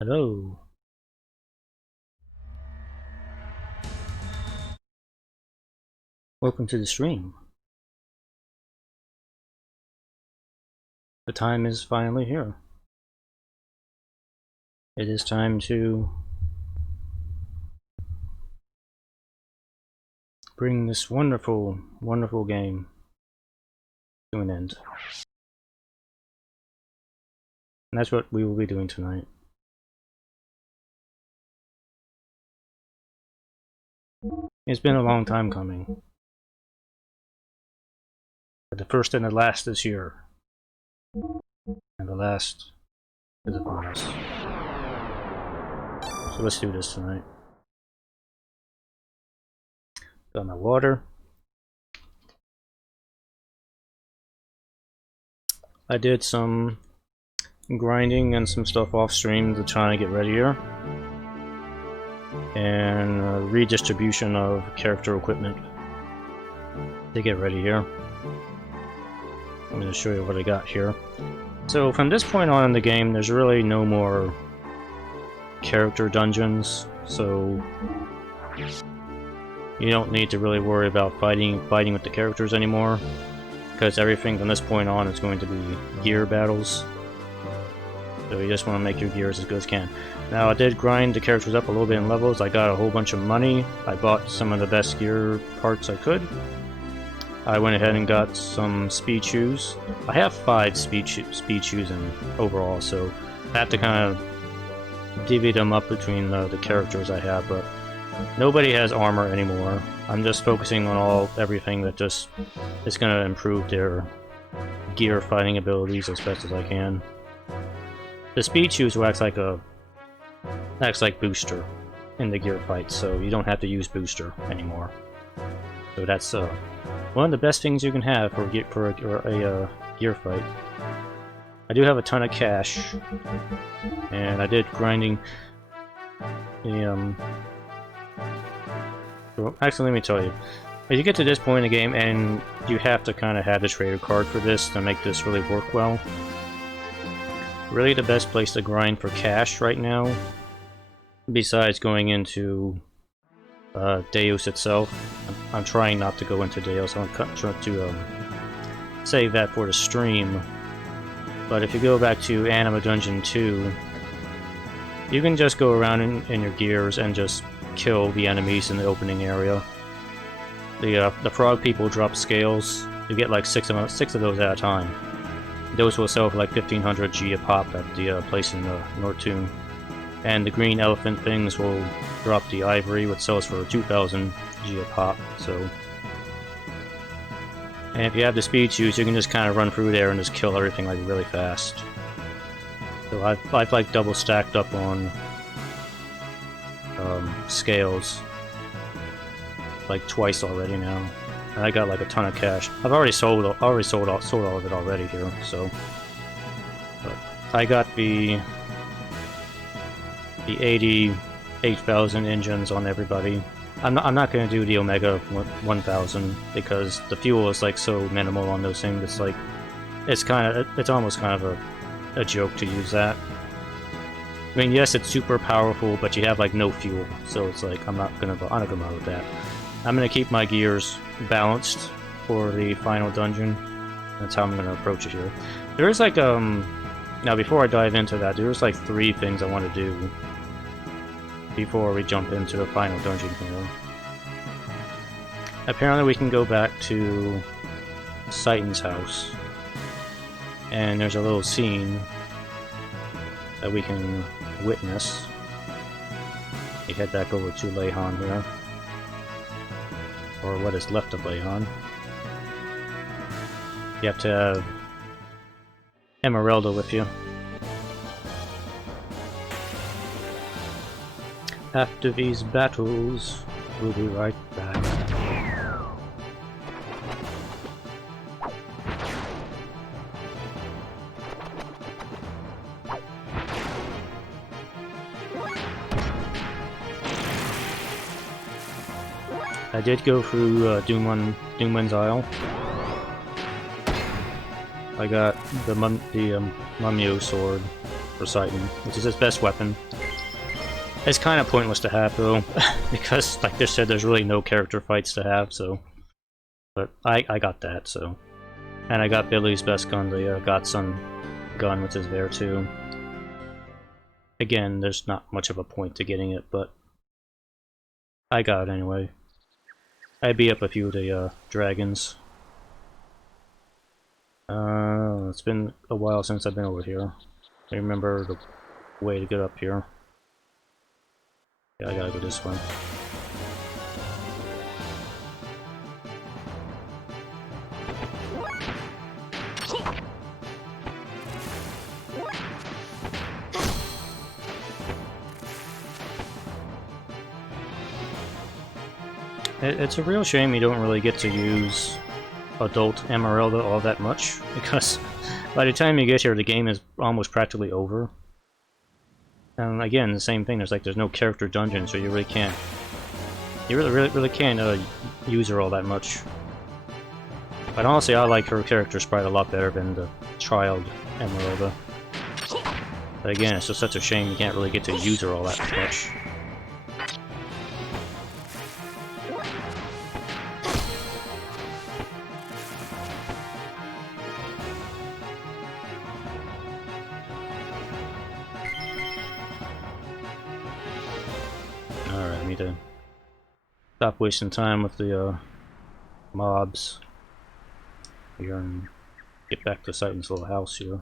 Hello. Welcome to the stream. The time is finally here. It is time to bring this wonderful, wonderful game to an end. And that's what we will be doing tonight. It's been a long time coming. But the first and the last this year. And the last is upon us. So let's do this tonight. Got my water. I did some grinding and some stuff off stream to try and get readier. And redistribution of character equipment to get ready here. I'm going to show you what I got here. So from this point on in the game, there's really no more character dungeons, so you don't need to really worry about fighting with the characters anymore, because everything from this point on is going to be gear battles. So you just want to make your gears as good as can. Now I did grind the characters up a little bit in levels. I got a whole bunch of money. I bought some of the best gear parts I could. I went ahead and got some speed shoes. I have 5 speed shoes in overall, so I have to kind of divvy them up between the characters I have, but nobody has armor anymore. I'm just focusing on everything that just is going to improve their gear fighting abilities as best as I can. The speed shoes will acts like booster in the gear fight, so you don't have to use booster anymore. So that's one of the best things you can have for a gear fight. I do have a ton of cash, and I did grinding the well, actually, let me tell you. If you get to this point in the game, and you have to kind of have the trader card for this to make this really work well. Really the best place to grind for cash right now, besides going into Deus itself. I'm trying not to go into Deus. I'm trying to save that for the stream. But if you go back to Anima Dungeon 2, you can just go around in your gears and just kill the enemies in the opening area. The frog people drop scales. You get like 6 of those at a time. Those will sell for like 1500 G a pop at the place in Nortune. And the green elephant things will drop the ivory, which sells for 2000 G a pop. So, and if you have the speed shoes, you can just kind of run through there and just kill everything like really fast. So I've like double stacked up on scales like twice already now. And I got like a ton of cash. I've already sold all of it already here. So, but I got the 88,000 engines on everybody. I'm not going to do the Omega 1000 because the fuel is like so minimal on those things. It's like it's almost kind of a joke to use that. I mean, yes, it's super powerful, but you have like no fuel, so it's like I'm not gonna bother with that. I'm gonna keep my gears balanced for the final dungeon. That's how I'm gonna approach it here. There is like now before I dive into that, there's like 3 things I want to do before we jump into the final dungeon here. Apparently we can go back to Satan's house, and there's a little scene that we can witness. We head back over to Lehon here, or what is left of Lehon. You have to have Emeralda with you. After these battles, we'll be right back. I did go through Doomwind's Isle. I got the Mumio sword Poseidon, which is his best weapon. It's kind of pointless to have though, because like they said, there's really no character fights to have, so... But I got that, so... And I got Billy's best gun, the Godson gun, which is there too. Again, there's not much of a point to getting it, but... I got it anyway. I beat up a few of the dragons. It's been a while since I've been over here. I remember the way to get up here. Yeah, I gotta go this way. It's a real shame you don't really get to use adult Emeralda all that much, because by the time you get here, the game is almost practically over. And again, the same thing. There's no character dungeon, so you really can't. You really can't use her all that much. But honestly, I like her character sprite a lot better than the child Emeralda. But again, it's just such a shame you can't really get to use her all that much. Alright, I need to stop wasting time with the mobs here and get back to Titan's little house here.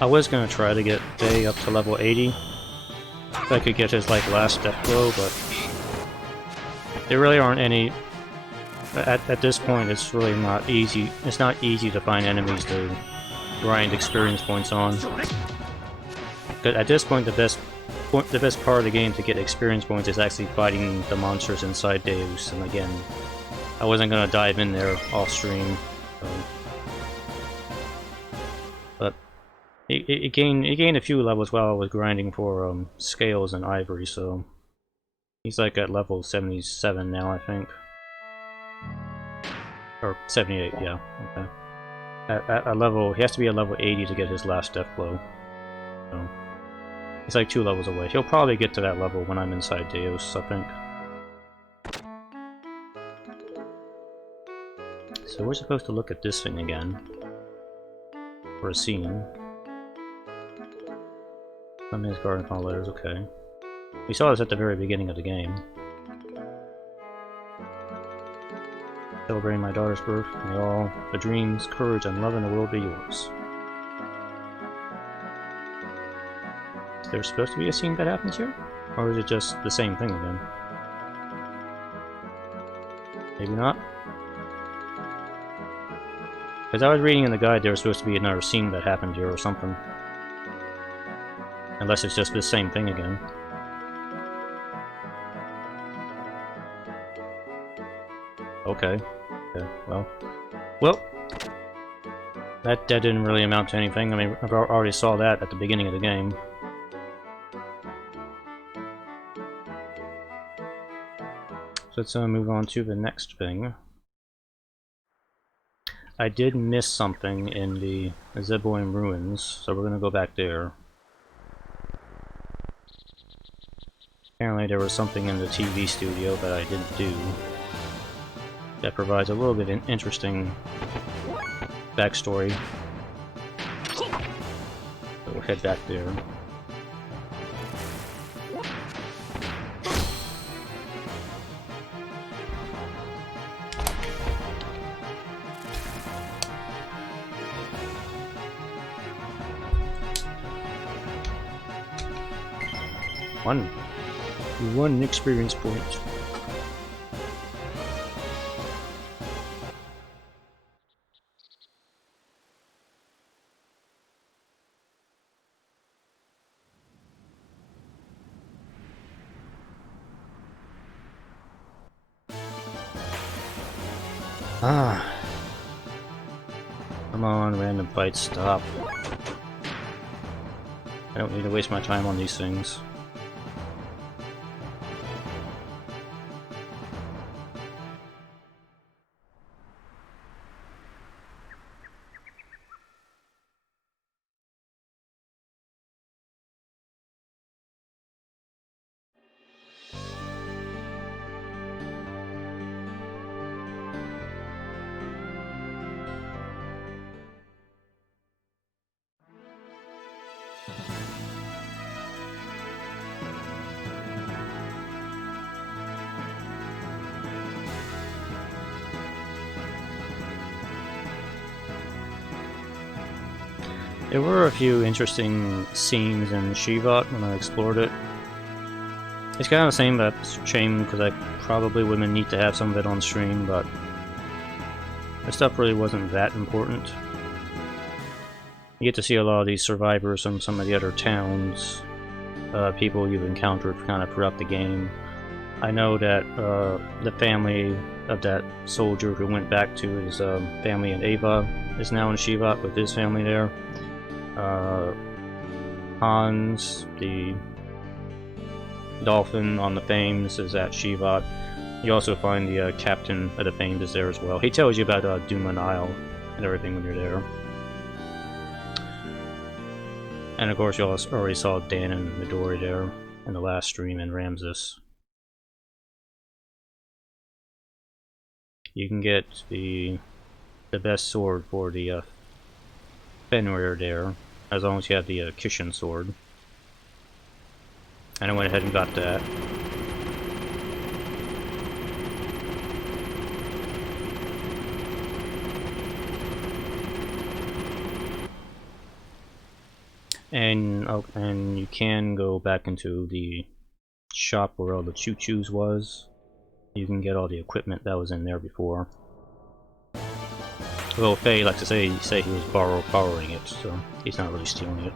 I was gonna try to get Day up to level 80. If I could get his like last death blow, but there really aren't any. At this point, it's really not easy. It's not easy to find enemies to grind experience points on. But at this point, the best part of the game to get experience points is actually fighting the monsters inside Deus. And again, I wasn't gonna dive in there off stream. So. But it gained a few levels while I was grinding for scales and ivory. So he's like at level 77 now, I think. Or 78, yeah. Okay. At a level, he has to be at level 80 to get his last death blow. So he's like 2 levels away. He'll probably get to that level when I'm inside Deus, I think. So we're supposed to look at this thing again for a scene. Some of his garden fall letters, okay. We saw this at the very beginning of the game. Celebrating my daughter's birth, may all the dreams, courage, and love in the world be yours. Is there supposed to be a scene that happens here? Or is it just the same thing again? Maybe not? Because I was reading in the guide there was supposed to be another scene that happened here or something. Unless it's just the same thing again. Okay. Okay, well, that didn't really amount to anything. I mean, I already saw that at the beginning of the game. So let's move on to the next thing. I did miss something in the Zeboim ruins, so we're gonna go back there. Apparently there was something in the TV studio that I didn't do. That provides a little bit of interesting backstory. So we'll head back there. One experience point. Ah. Come on, random fights, stop. I don't need to waste my time on these things. There were a few interesting scenes in Shivat when I explored it. It's kind of the same, but it's a shame because I probably would need to have some of it on stream, but the stuff really wasn't that important. You get to see a lot of these survivors from some of the other towns, people you've encountered kind of throughout the game. I know that the family of that soldier who went back to his family in Ava is now in Shivat with his family there. Hans, the dolphin on the Fames, is at Shivat. You also find the captain of the Fames is there as well. He tells you about Duman Isle and everything when you're there. And of course you also already saw Dan and Midori there in the last stream in Ramses. You can get the best sword for the Fenrir there, as long as you have the Kishin sword. And I went ahead and got that. And you can go back into the shop where all the Chu-chus was. You can get all the equipment that was in there before. Well, Faye likes to say he was borrowing it, so he's not really stealing it.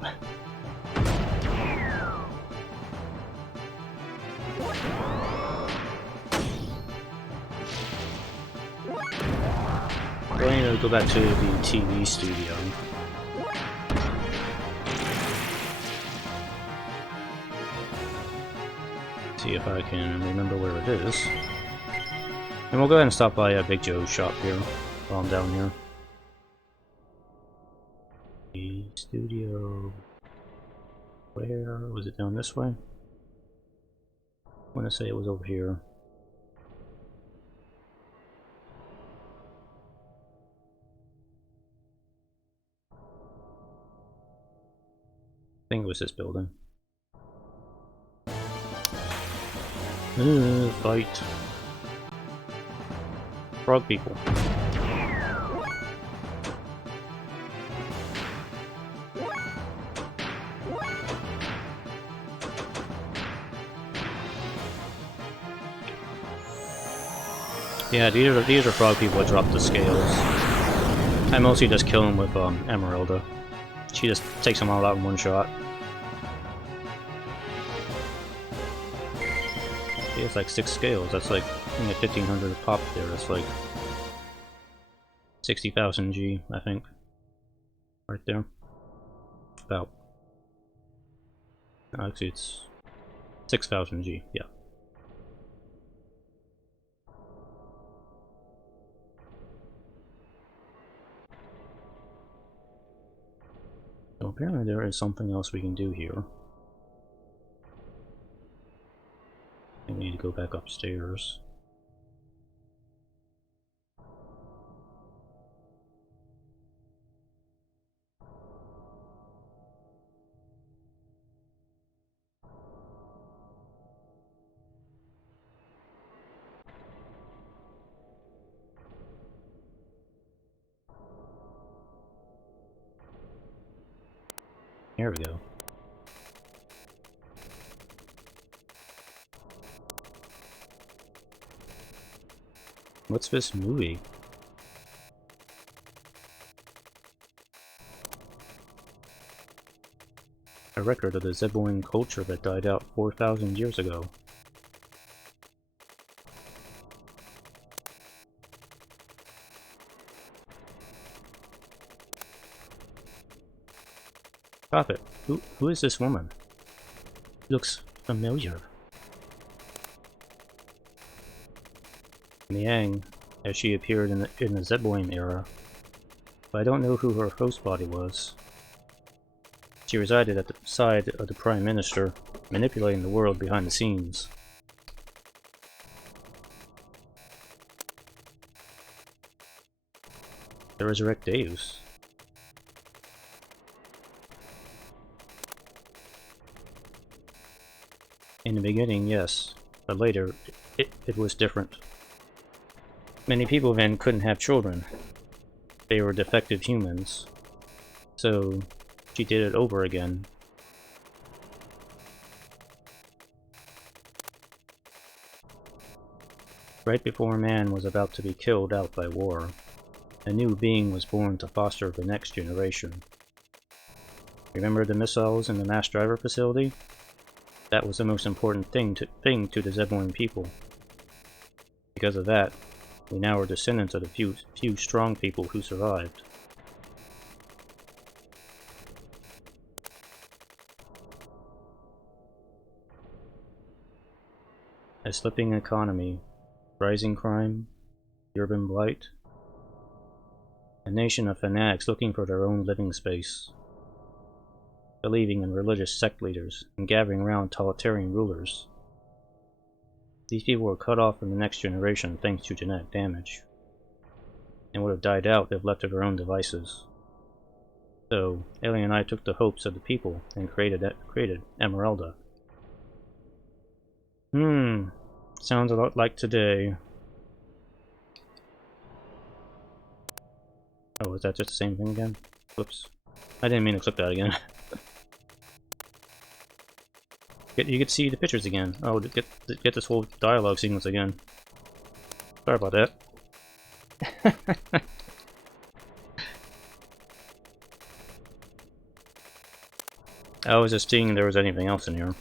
Going to go back to the TV studio. See if I can remember where it is. And we'll go ahead and stop by Big Joe's shop here while I'm down here. The studio. Where was it? Down this way? I want to say it was over here. I think it was this building. Fight. Frog people. Yeah, these are frog people that drop the scales. I mostly just kill them with Emeralda. She just takes them all out in one shot. Yeah, it's like 6 scales. That's like 1500 a pop there. That's like 60,000 G, I think. Right there. About. Actually, it's 6,000 G. Yeah. So apparently there is something else we can do here. I need to go back upstairs. Here we go. What's this movie? A record of the Zeboim culture that died out 4,000 years ago. Stop it. Who is this woman? Looks familiar. Miang, as she appeared in the Zeboim era, but I don't know who her host body was. She resided at the side of the Prime Minister, manipulating the world behind the scenes. To resurrect Deus. In the beginning, yes, but later, it was different. Many people then couldn't have children. They were defective humans. So, she did it over again. Right before man was about to be killed out by war, a new being was born to foster the next generation. Remember the missiles in the mass driver facility? That was the most important thing to the Zeboim people. Because of that, we now are descendants of the few strong people who survived. A slipping economy, rising crime, urban blight, a nation of fanatics looking for their own living space, believing in religious sect leaders and gathering around totalitarian rulers. These people were cut off from the next generation thanks to genetic damage, and would have died out if left to their own devices. So, Alien and I took the hopes of the people and created Emeralda. Sounds a lot like today. Oh, is that just the same thing again? Whoops. I didn't mean to click that again. You could see the pictures again. Oh, get this whole dialogue sequence again. Sorry about that. I was just seeing if there was anything else in here.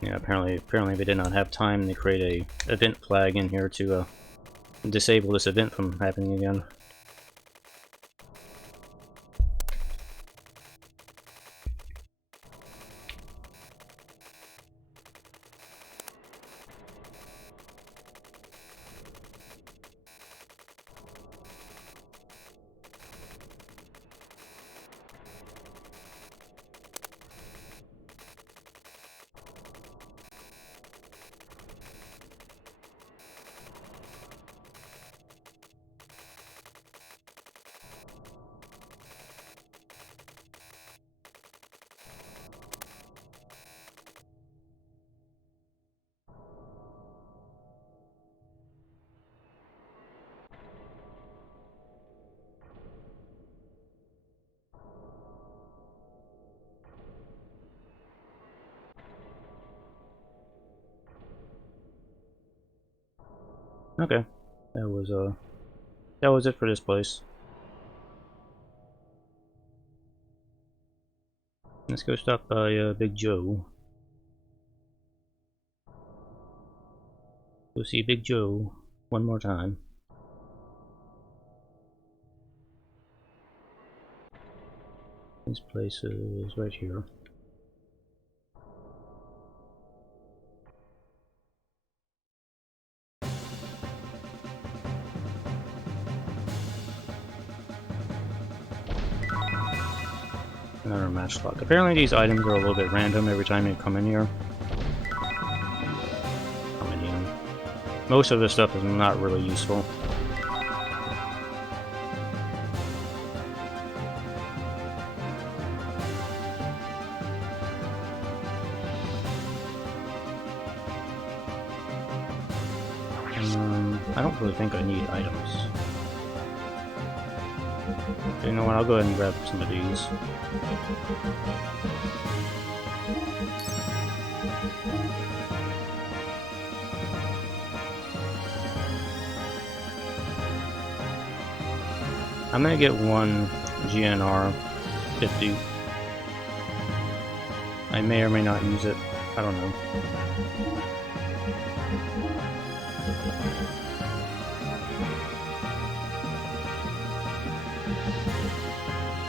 Yeah, apparently they did not have time to create a event flag in here to disable this event from happening again. Okay, that was it for this place. Let's go stop by Big Joe. Go see Big Joe one more time. This place is right here. Another matchlock. Apparently these items are a little bit random every time you come in here. Most of this stuff is not really useful. I don't really think I need items. You know what, I'll go ahead and grab some of these. I'm gonna get one GNR 50. I may or may not use it. I don't know.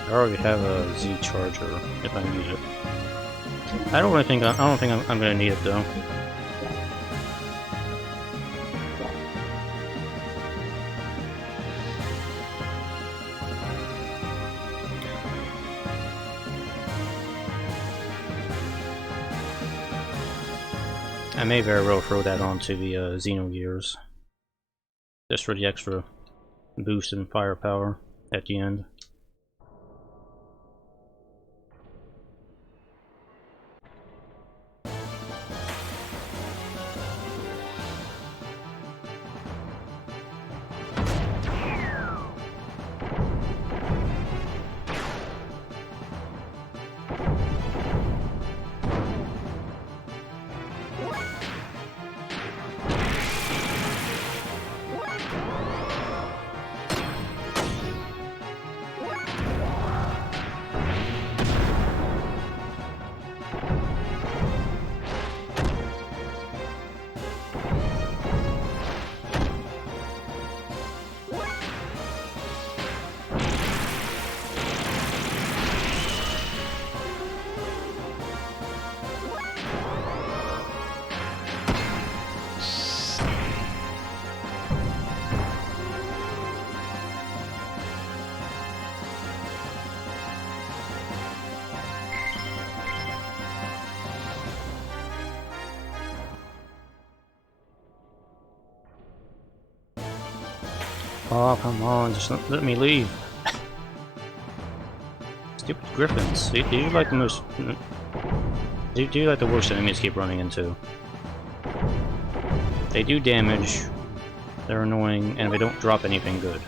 I already have a Z charger if I need it. I don't think I'm gonna need it though. I may very well throw that onto the Xenogears, just for the extra boost in firepower at the end. Oh, come on, just let me leave. Stupid griffins. Do you like the most... Do you like the worst enemies to keep running into? They do damage, they're annoying, and they don't drop anything good.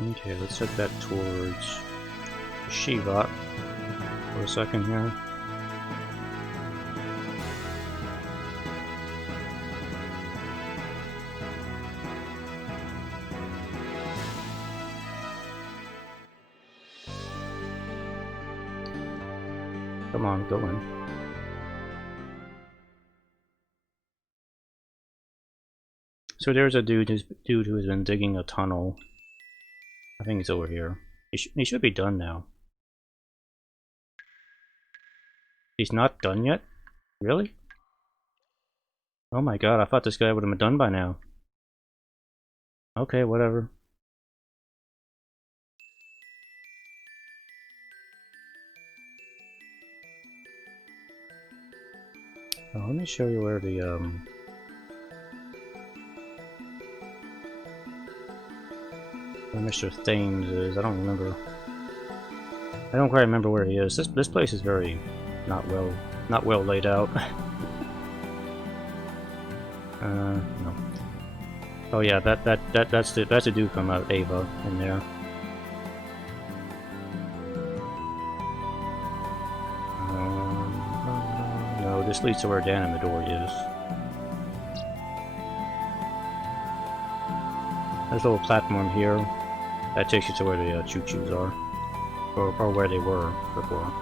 Okay, let's head back towards Shiva for a second here. Come on, go in. So there's a dude who has been digging a tunnel. I think he's over here. He should be done now. He's not done yet? Really? Oh my god, I thought this guy would have been done by now. Okay, whatever. Oh, let me show you where the where Mr. Thames is. I don't remember. I don't quite remember where he is. This place is very not well laid out. No. Oh yeah, that's the dude from Ava in there. No, this leads to where Dan and Midori is. There's a little platform here that takes you to where the Chu-chus are, or where they were before.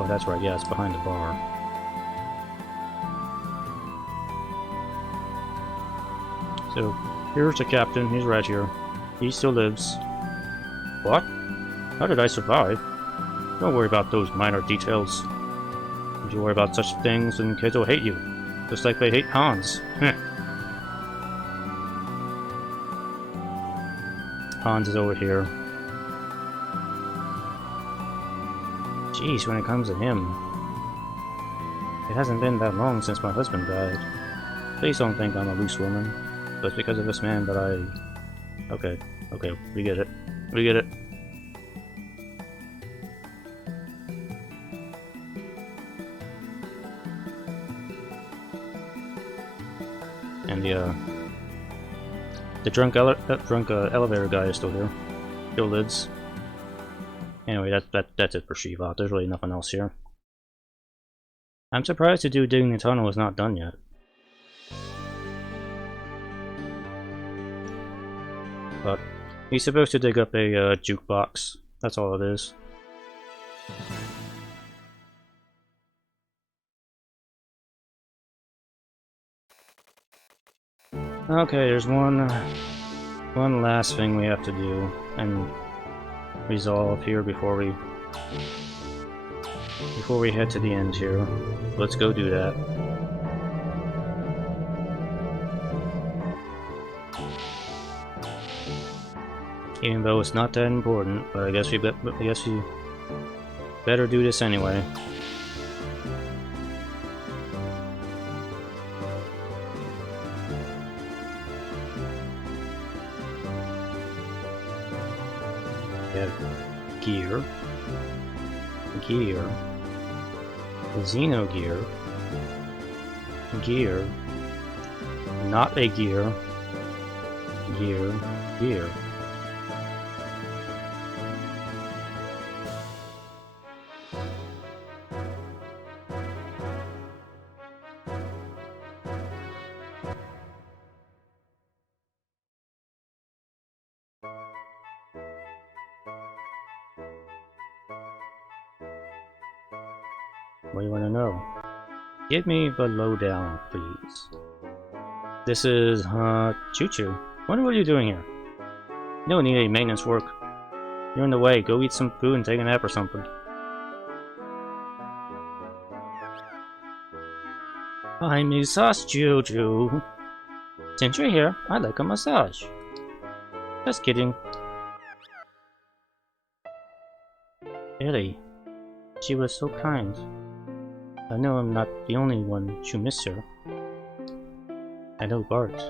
Oh, that's right, yeah, it's behind the bar. So, here's the captain, he's right here. He still lives. What? How did I survive? Don't worry about those minor details. If you worry about such things, then kids will hate you. Just like they hate Hans. Hans is over here. Jeez, when it comes to him. It hasn't been that long since my husband died. Please don't think I'm a loose woman. But it's because of this man that I... Okay, we get it. We get it. And the drunk elevator guy is still here. Still lives. Anyway, that's it for Shiva. There's really nothing else here. I'm surprised the dude digging the tunnel is not done yet. But he's supposed to dig up a jukebox. That's all it is. Okay, there's one last thing we have to do and resolve here before we head to the end here. Let's go do that. Even though it's not that important, but I guess we better do this anyway. Gear, Xenogear, gear, not a gear, gear. What do you want to know? Give me the lowdown, please. This is, Chu-chu. Wonder what you're doing here. You don't need any maintenance work. You're in the way. Go eat some food and take a nap or something. I massage Chu-chu. Since you're here, I'd like a massage. Just kidding. Really? She was so kind. I know I'm not the only one to miss her. I know Bart,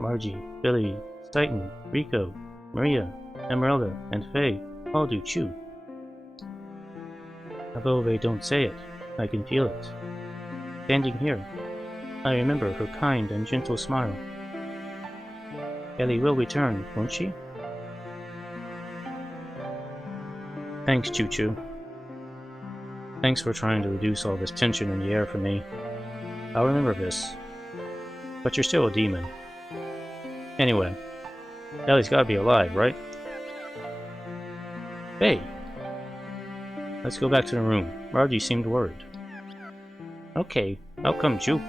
Margie, Billy, Titan, Rico, Maria, Esmeralda, and Faye all do Chu. Although they don't say it, I can feel it. Standing here, I remember her kind and gentle smile. Ellie will return, won't she? Thanks, Chu-chu. Thanks for trying to reduce all this tension in the air for me. I'll remember this. But you're still a demon. Anyway, Ellie's gotta be alive, right? Hey! Let's go back to the room. Margie seemed worried. Okay, I'll come, Chu.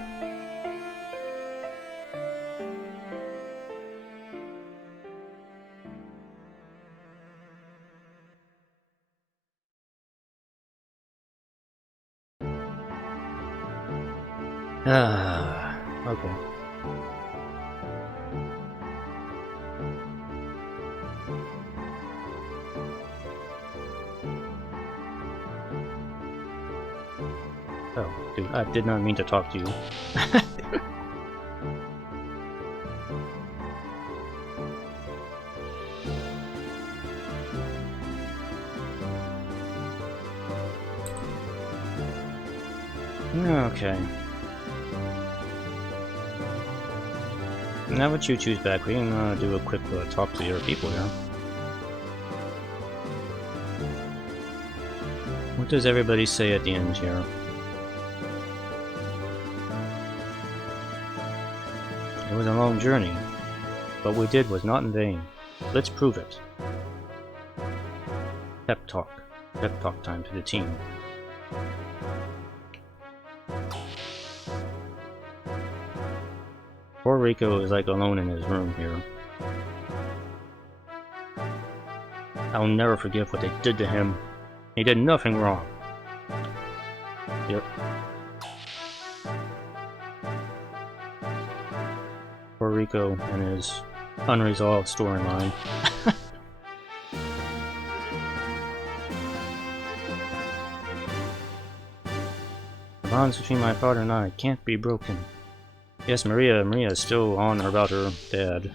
Okay. Oh, dude, I did not mean to talk to you. Okay. Now that Chu-chu's back, we can do a quick talk to your people here. What does everybody say at the end here? It was a long journey, but what we did was not in vain. Let's prove it. Pep talk. Pep talk time to the team. Poor Rico is like alone in his room here. I'll never forgive what they did to him. He did nothing wrong. Yep. Poor Rico and his unresolved storyline. The bonds between my father and I can't be broken. Yes, Maria is still on about her dad.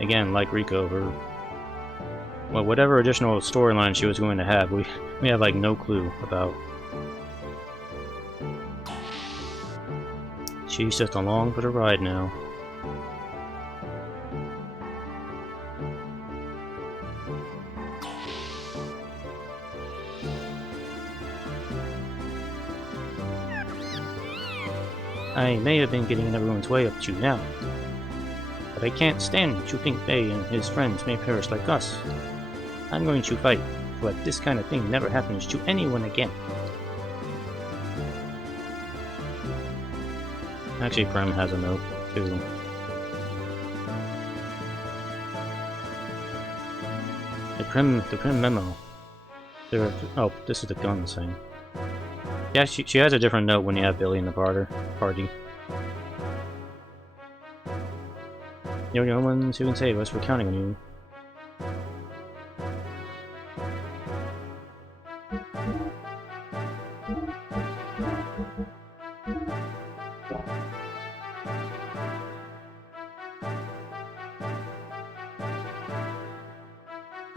Again, like Rico, well, whatever additional storyline she was going to have, we have like no clue about. She's just along for the ride now. I may have been getting in everyone's way up to now, but I can't stand to think Bay and his friends may perish like us. I'm going to fight so that this kind of thing never happens to anyone again. Actually, Prem has a note, too. The Prem memo. Oh, this is the guns thing. Yeah, she has a different note when you have Billy in the party. You're the only ones who can save us. We're counting on you.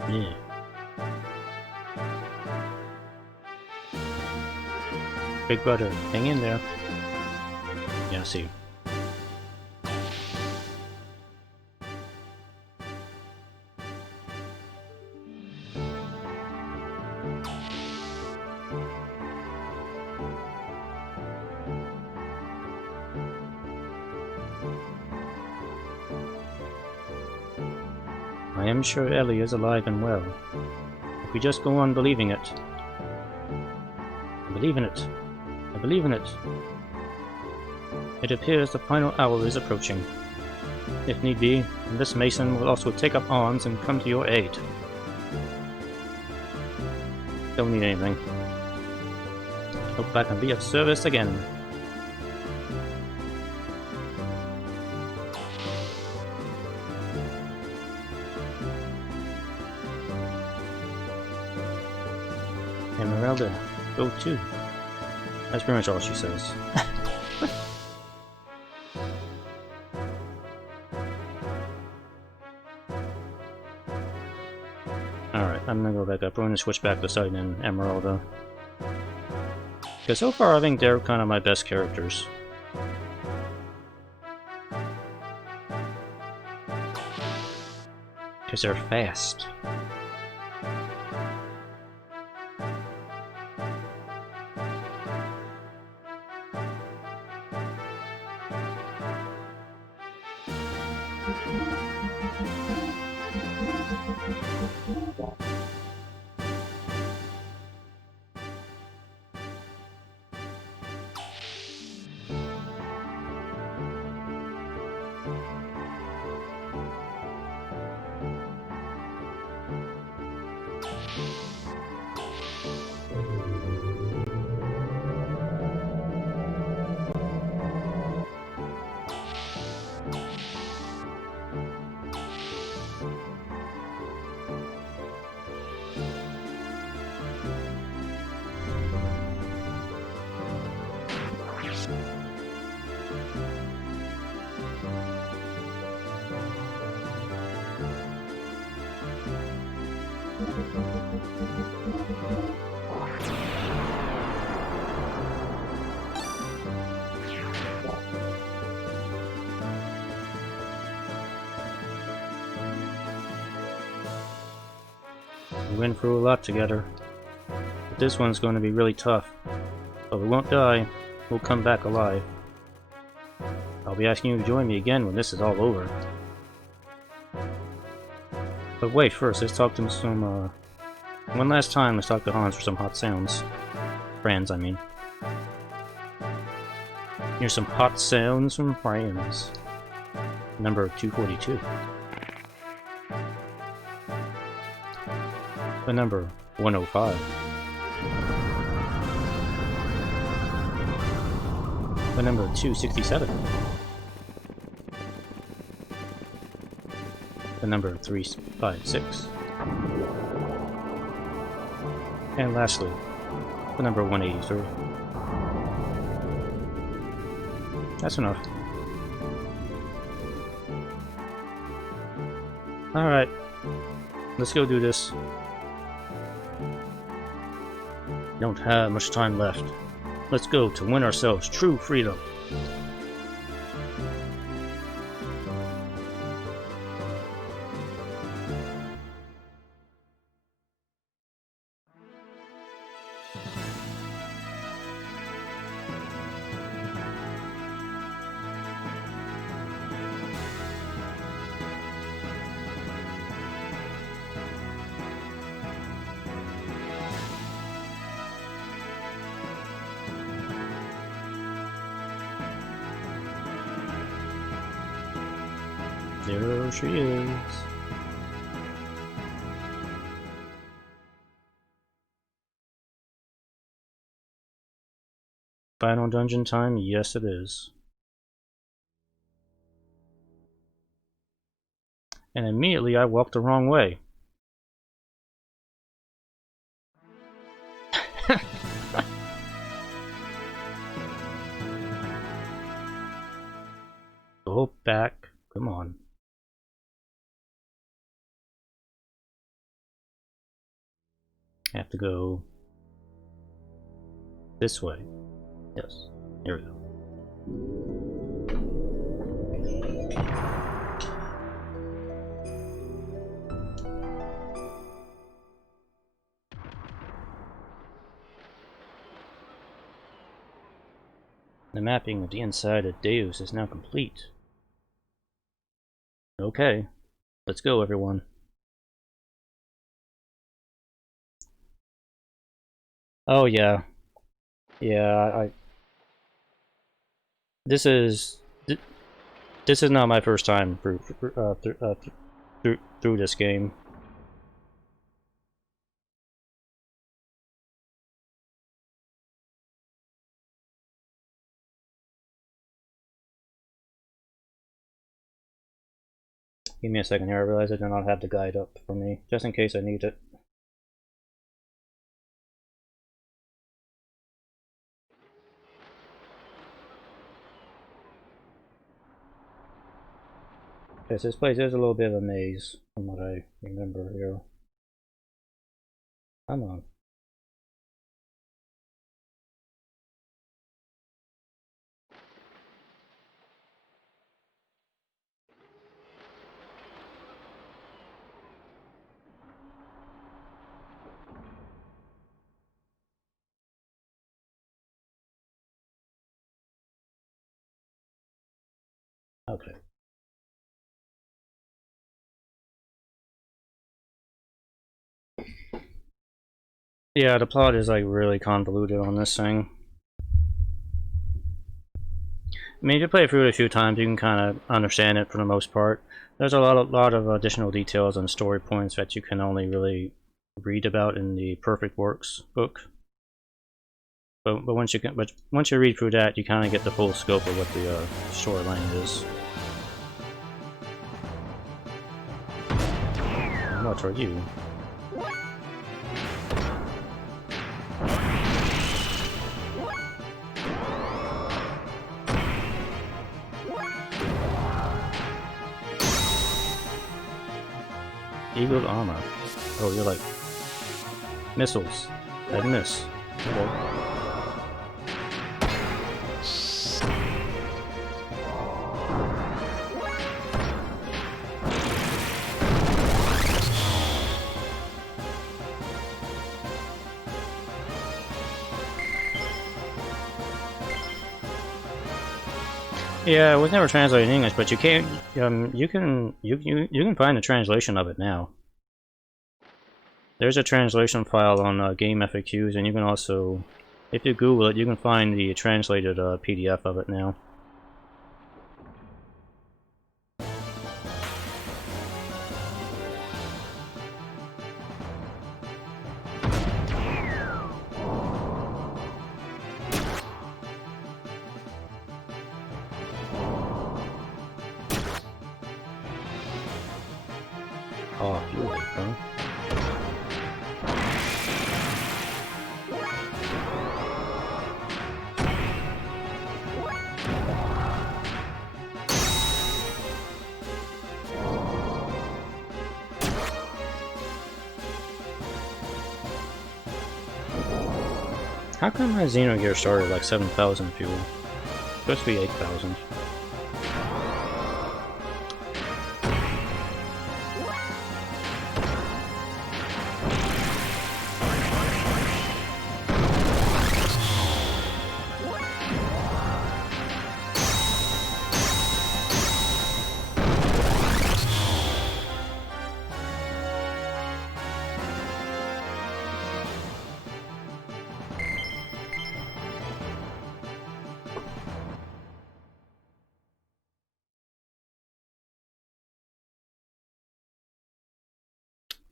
Yeah. Big brother, hang in there. Yeah, I see. I am sure Ellie is alive and well. If we just go on believing it. I believe in it. I believe in it. It appears the final hour is approaching. If need be, this Mason will also take up arms and come to your aid. Don't need anything. Hope I can be of service again. Esmeralda, go too. That's pretty much all she says. Alright, I'm gonna go back up. We're gonna switch back to Sight and Esmeralda. Because so far I think they're kind of my best characters. Because they're fast. We went through a lot together, but this one's going to be really tough. But we won't die, we'll come back alive. I'll be asking you to join me again when this is all over. But wait, first let's talk to some, one last time let's talk to Hans for some hot sounds. Friends, I mean. Here's some hot sounds from friends. Number 242. The number 105. The number 267. The number 356. And lastly, the number 183. That's enough. Alright, let's go do this. Don't have much time left. Let's go to win ourselves true freedom. There she is. Final dungeon time? Yes, it is. And immediately I walked the wrong way. Go back. Come on. I have to go this way. Yes. Here we go. The mapping of the inside of Deus is now complete. Okay. Let's go, everyone. Oh yeah, yeah. This is not my first time through this game. Give me a second here. I realize I do not have the guide up for me, just in case I need it. Yes, this place is a little bit of a maze, from what I remember here. Come on. Okay. Yeah, the plot is like really convoluted on this thing. I mean, if you play through it a few times, you can kind of understand it for the most part. There's a lot of additional details and story points that you can only really read about in the Perfect Works book. But once you read through that, you kind of get the full scope of what the storyline is. What are you? Eagle armor. Oh, you're like missiles. I miss. Okay. Yeah, it was never translated in English, but you can't. You can find a translation of it now. There's a translation file on Game FAQs, and you can also If you Google it, you can find the translated PDF of it now. Oh, you like, huh? How come my Xenogears started like 7,000 fuel? It's supposed to be 8,000.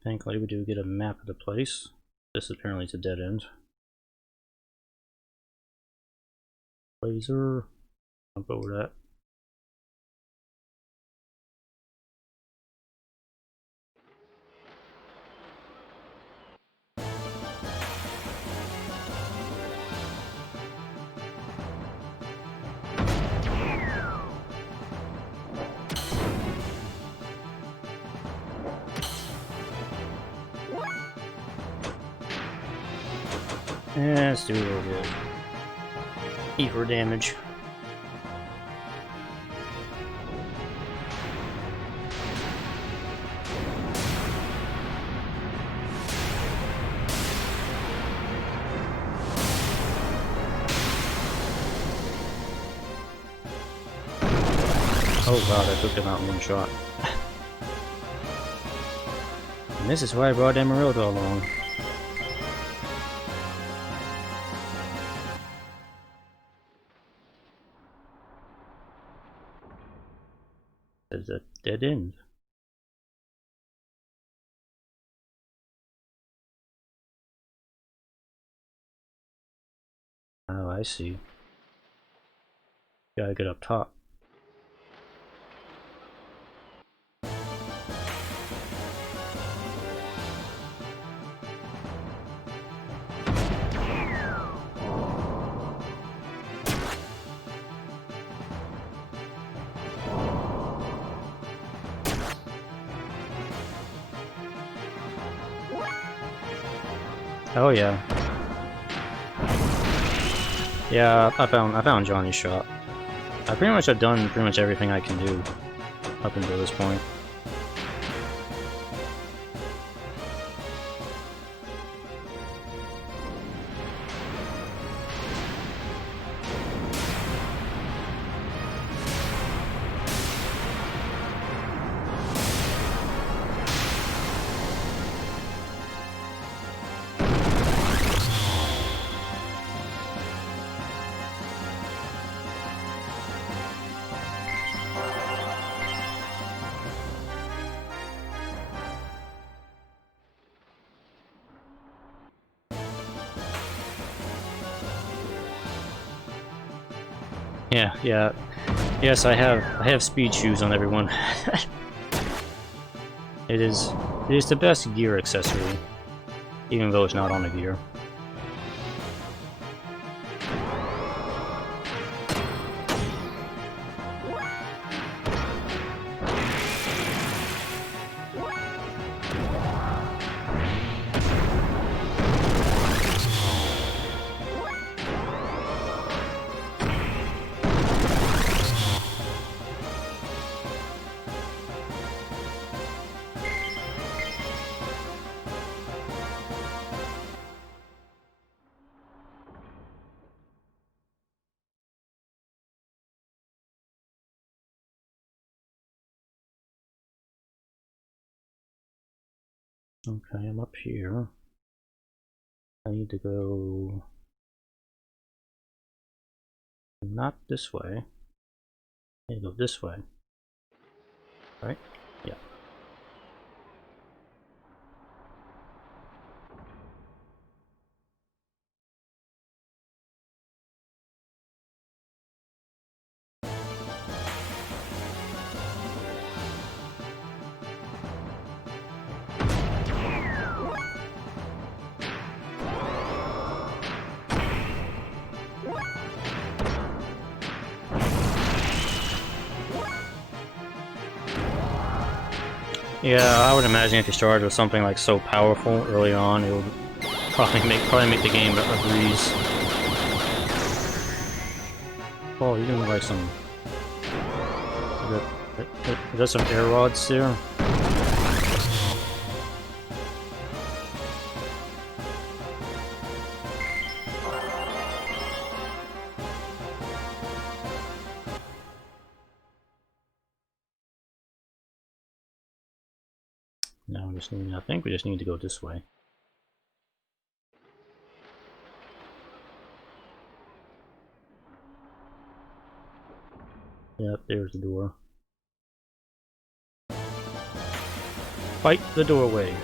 Thankfully, we do get a map of the place. This apparently is a dead end. Laser. Jump over that. Yeah, let's do a little bit. E for damage. Oh wow, that took him out in one shot. And this is why I brought Emeralda along. There's a dead end. Oh, I see. Gotta get up top. Oh yeah. Yeah, I found Johnny's shop. I pretty much have done pretty much everything I can do up until this point. Yeah. Yes, I have speed shoes on everyone. It is the best gear accessory, even though it's not on a gear. Okay, I'm up here. I need to go Not this way. You go this way. Right? Yeah. Yeah, I would imagine if you started with something like so powerful early on, it would probably make the game a breeze. Oh, you're doing like some. Is that some air rods there? No, I think we just need to go this way. Yep, there's the door. Fight the doorway.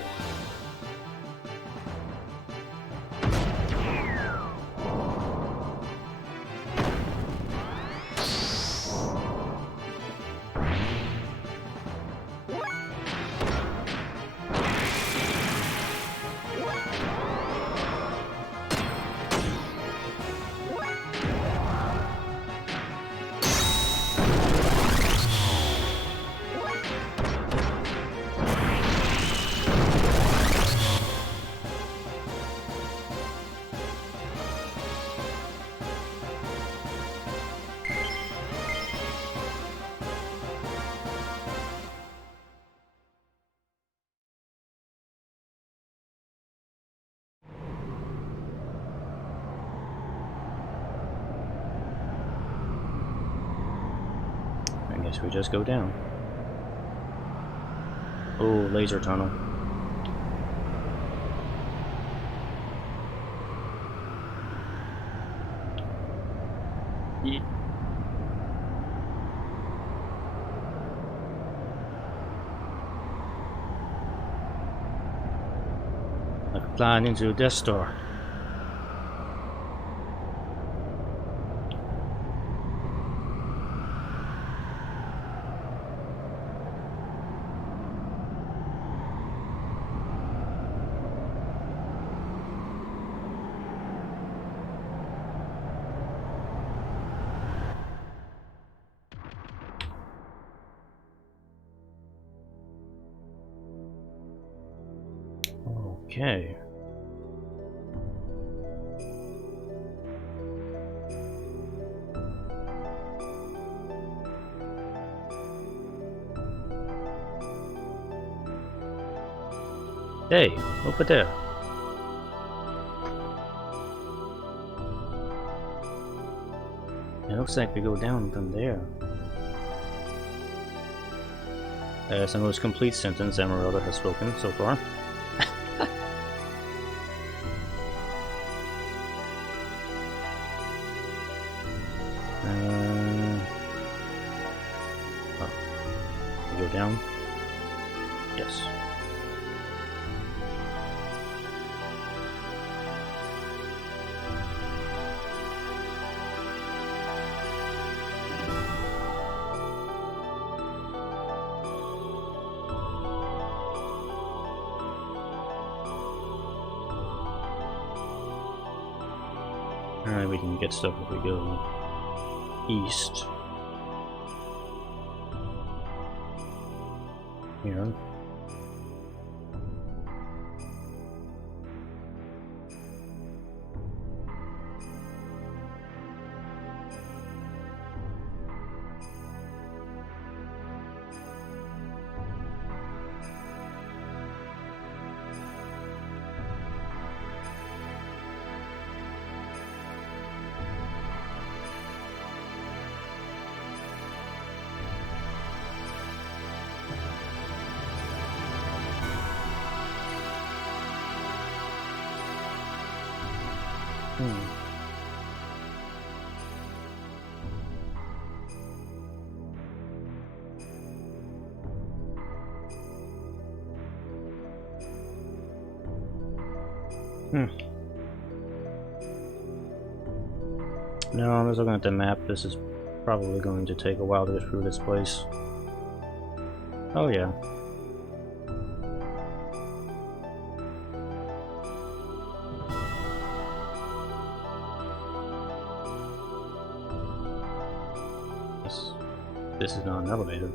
I guess we just go down. Oh, laser tunnel. Yeah. Like flying into a Death Star. Okay. Hey, over there. It looks like we go down from there. That's the most complete sentence Emeralda has spoken so far. We go down. Yes. Alright, we can get stuff if we go east. Here. No, I'm just looking at the map. This is probably going to take a while to get through this place. Oh yeah. This is not an elevator.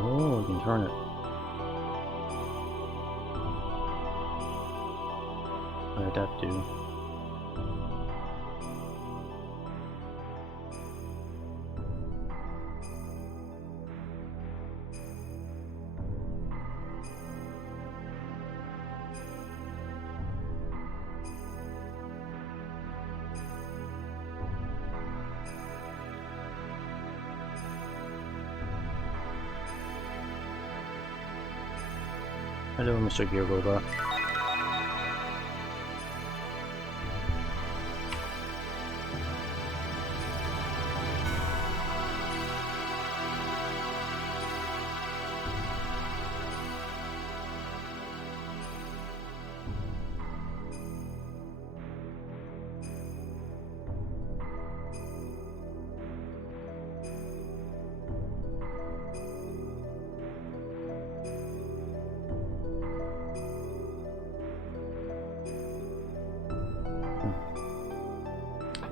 Oh, you can turn it. What did that do? Hello, Mr. Gear Robot.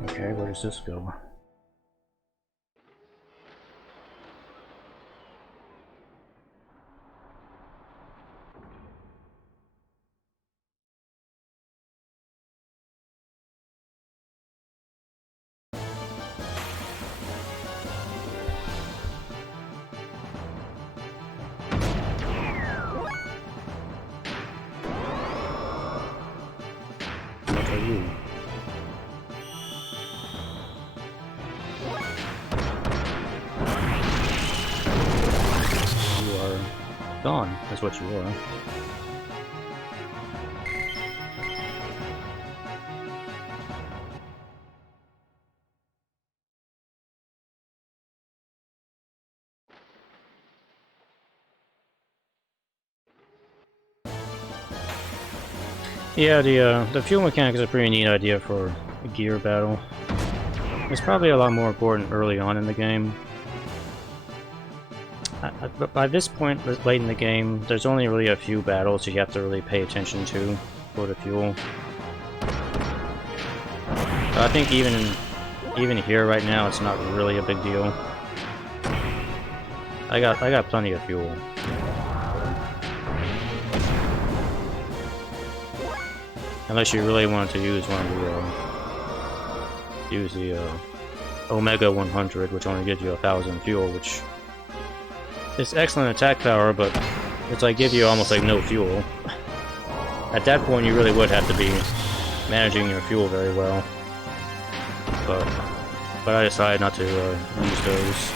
Okay, where does this go? What are you? You are gone, that's what you are. Yeah, the fuel mechanic is a pretty neat idea for a gear battle. It's probably a lot more important early on in the game. But by this point, late in the game, there's only really a few battles you have to really pay attention to for the fuel. But I think even here right now, it's not really a big deal. I got plenty of fuel. Unless you really wanted to use one of the Omega 100, which only gives you 1,000 fuel, which is excellent attack power, but it's like give you almost like no fuel. At that point, you really would have to be managing your fuel very well. But I decided not to use those.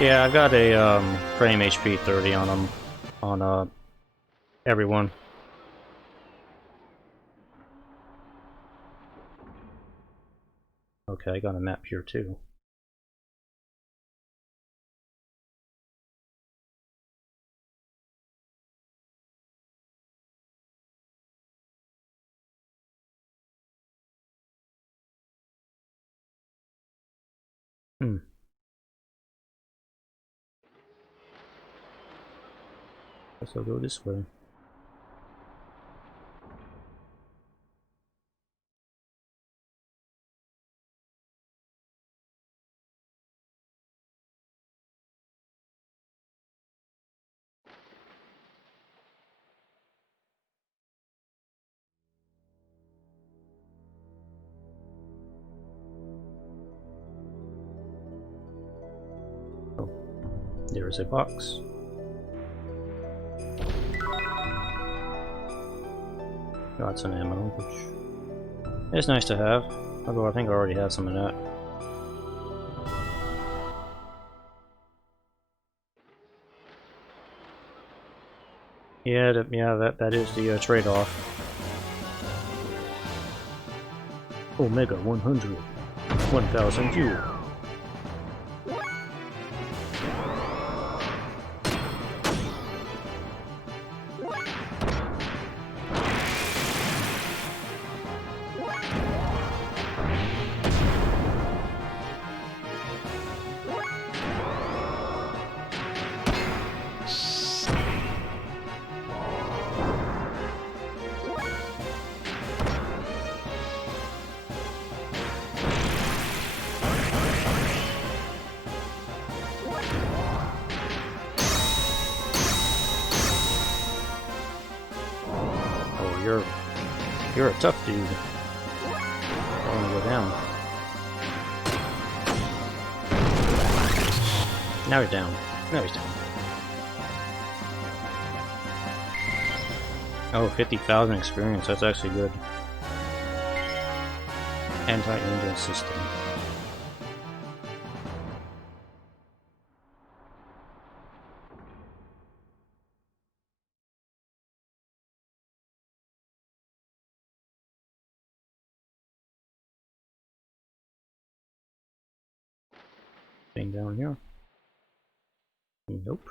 Yeah, I've got a frame HP 30 on them, on everyone. Okay, I got a map here too. Guess I'll go this way. There's a box. Got some ammo, which is nice to have. Although I think I already have some of that. Yeah, that is the trade-off. Omega 100, 1000 fuel. You're a tough dude. I want to go down. Now he's down. Now he's down. Oh, 50,000 experience. That's actually good. Anti-angel system. Thing down here. Nope.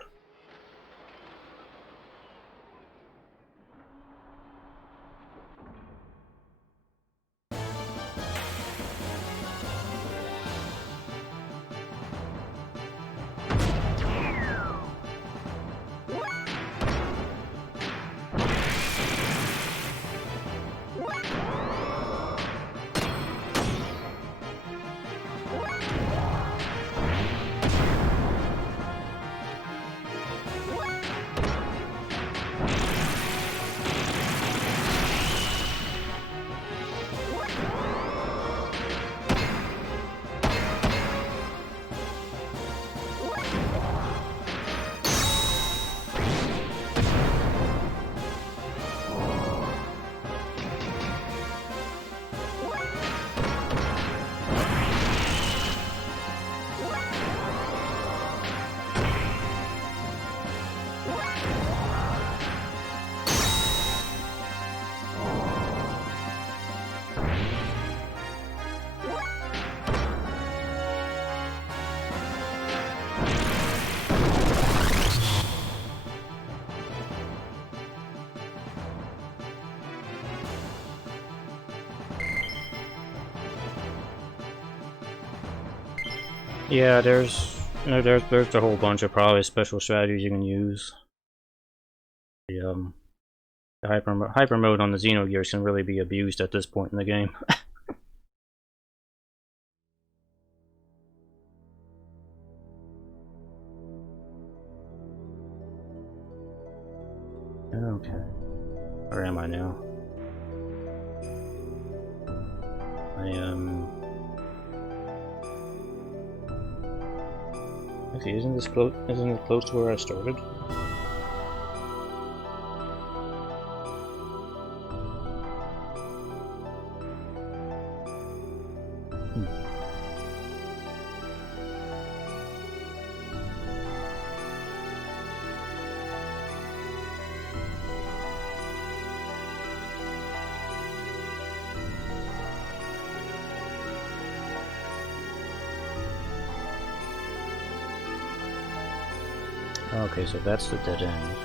Yeah, there's a whole bunch of probably special strategies you can use. The hyper mode on the Xenogears can really be abused at this point in the game. Okay, where am I now? I am. Actually, isn't this close to where I started? Okay, so that's the dead end.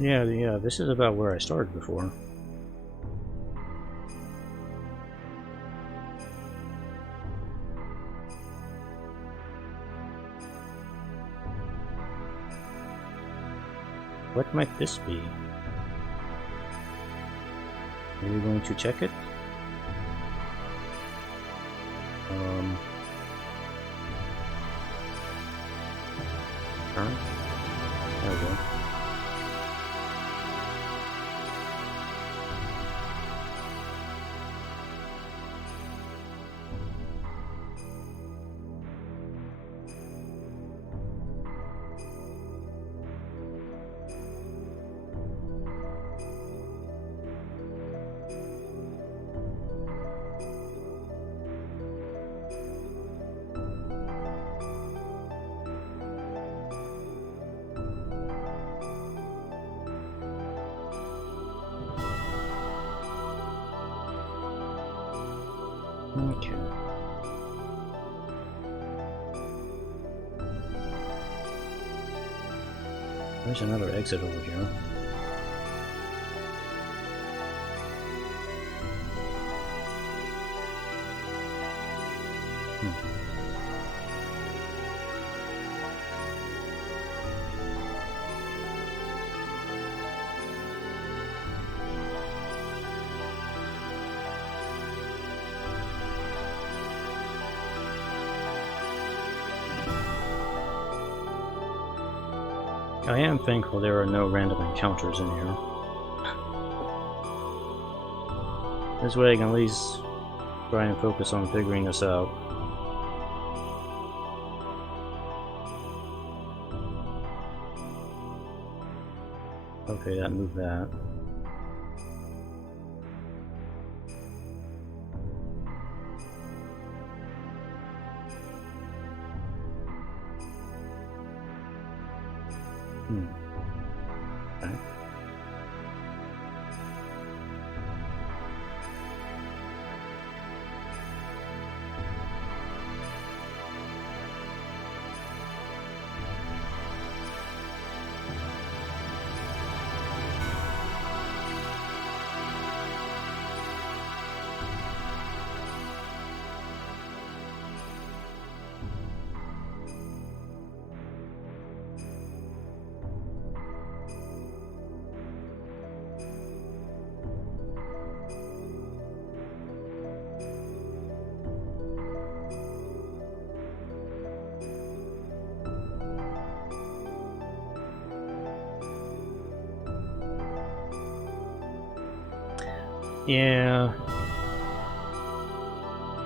Yeah, this is about where I started before. What might this be? Are you going to check it? Turn? There we go. Okay. There's another exit over here. I am thankful there are no random encounters in here. This way I can at least try and focus on figuring this out. Okay, that moved that. Okay.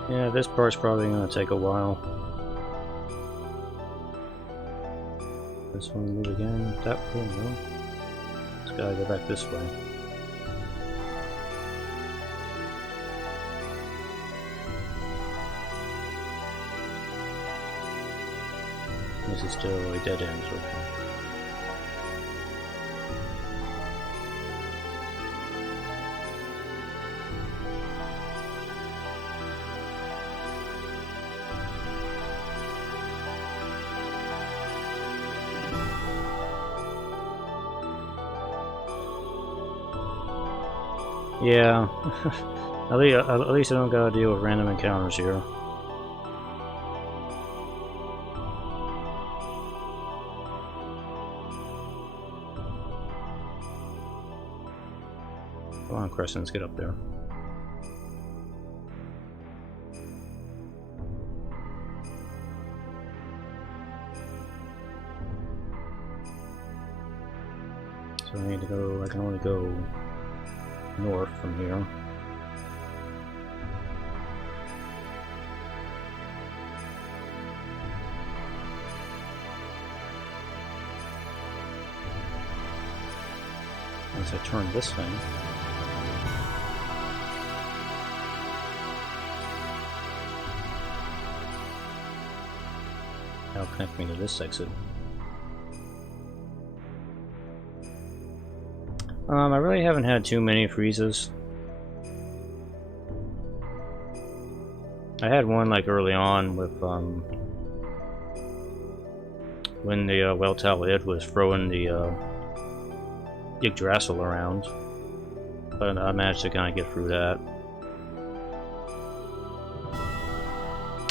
Yeah, this part's probably gonna take a while. This one move again. That way, no. Just gotta go back this way. This is still a dead end, okay. Yeah, at least I don't gotta deal with random encounters here. Come on, Crescents, get up there. So I need to go, I can only go north from here. Once I turn this thing. That'll connect me to this exit. I really haven't had too many freezes. I had one like early on with when the Welltail Id was throwing the Yggdrasil around, but I managed to kind of get through that.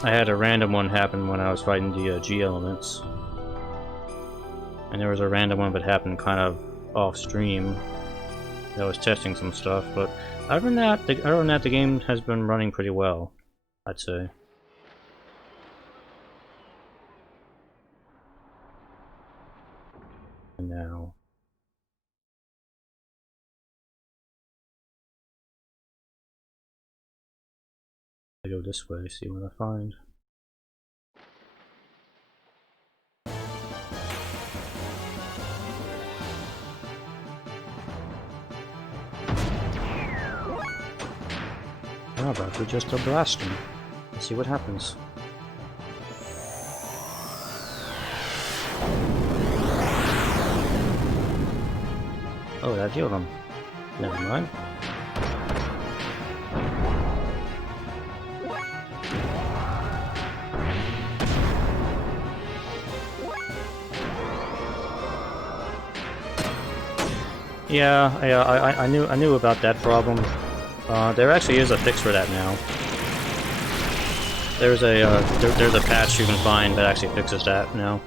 I had a random one happen when I was fighting the G elements, and there was a random one that happened kind of off stream. I was testing some stuff, but other than that, the game has been running pretty well, I'd say. And now, I go this way, see what I find. How about we just blast him and see what happens? Oh, that healed him. Never mind. Yeah, I knew about that problem. There actually is a fix for that now. There's a patch you can find that actually fixes that now.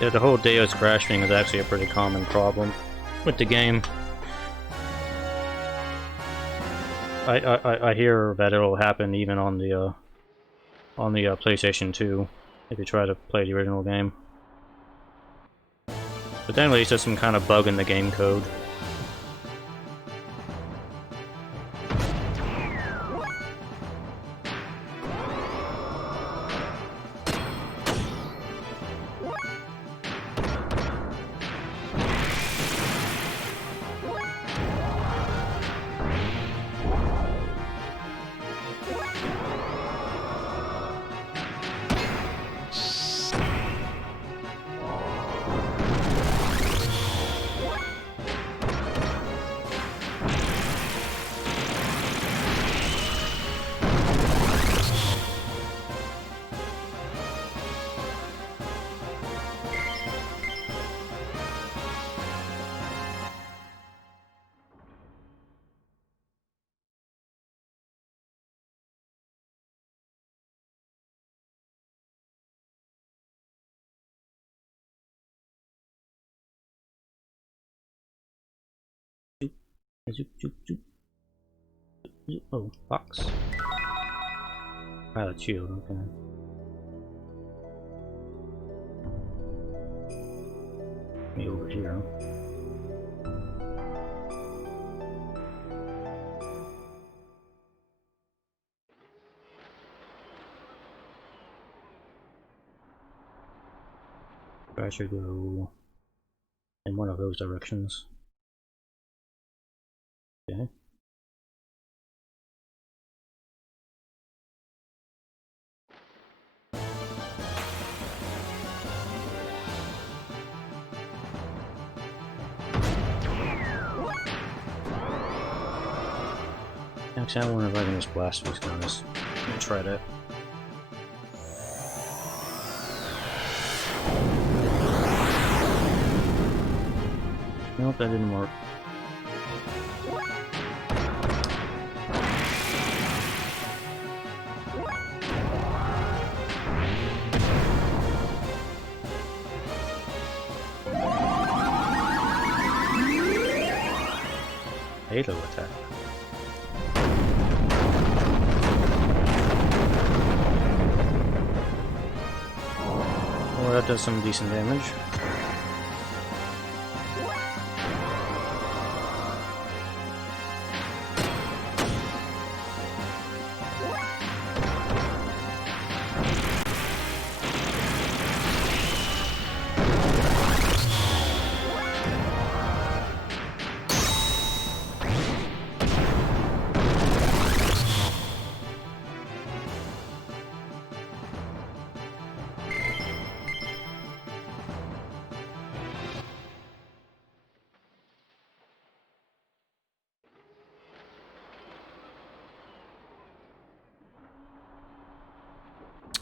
Yeah, the whole Deus crash thing is actually a pretty common problem with the game. I hear that it'll happen even on the PlayStation 2 if you try to play the original game. But then it's just some kind of bug in the game code. Oh, box. Ah, that's you, okay. Me over here. I should go in one of those directions. Okay. Actually, I wonder if I can just blast these guys. I'm gonna try that. Nope, that didn't work. Halo attack. Well, that does some decent damage.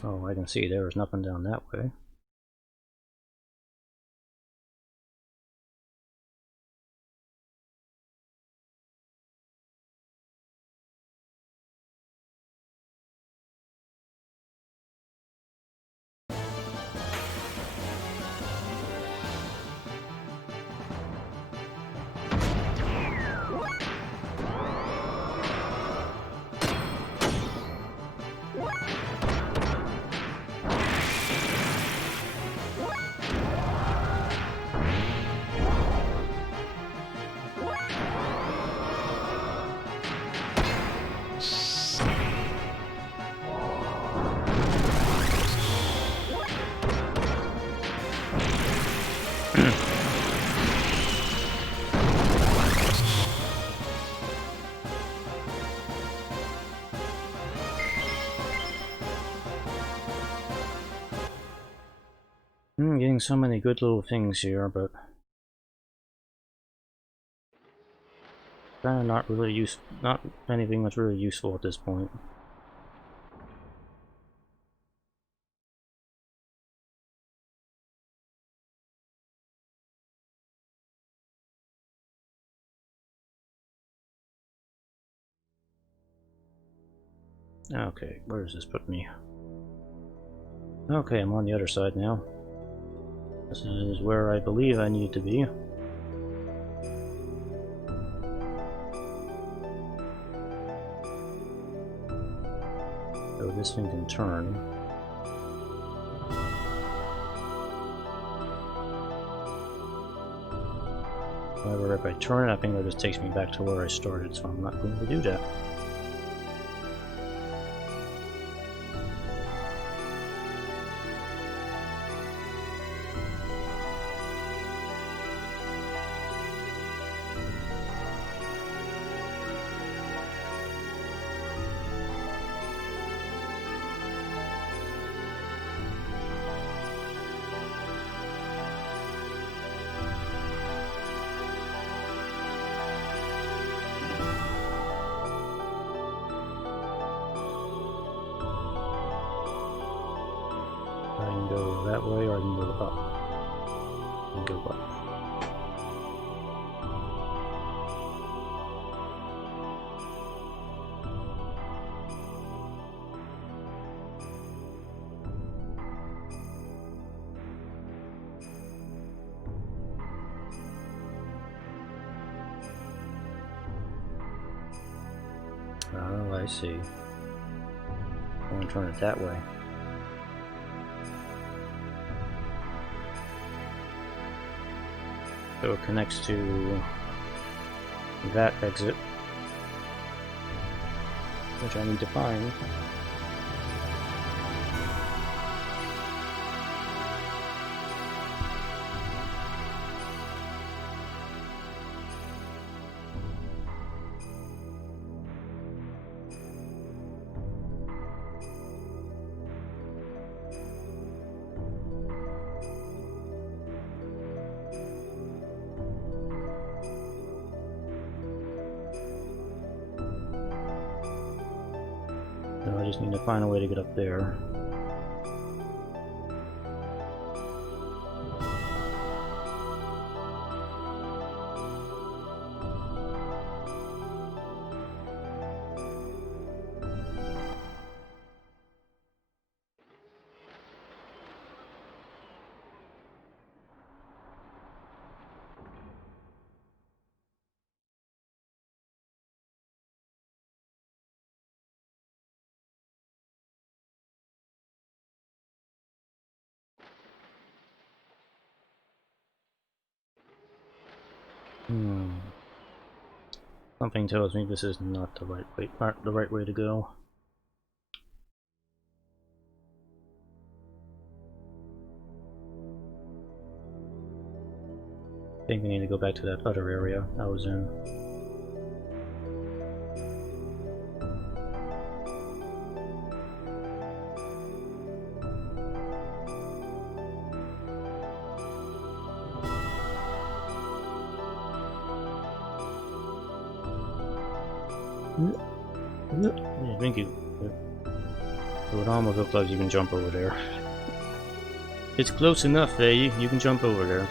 Oh, I can see there was nothing down that way. I'm getting so many good little things here, but kind of not really not anything that's really useful at this point. Okay, where does this put me? Okay, I'm on the other side now. This is where I believe I need to be. So this thing can turn. However, if I turn it, I think that just takes me back to where I started, so I'm not going to do that. I can go that way, or I can go up. I can go up. Oh, I see. I'm going to turn it that way. So it connects to that exit, which I need to find. So I just need to find a way to get up there. Something tells me this is not the right way to go. I think I need to go back to that other area I was in. Yeah, thank you. So it almost looks like you can jump over there. It's close enough, eh? You can jump over there.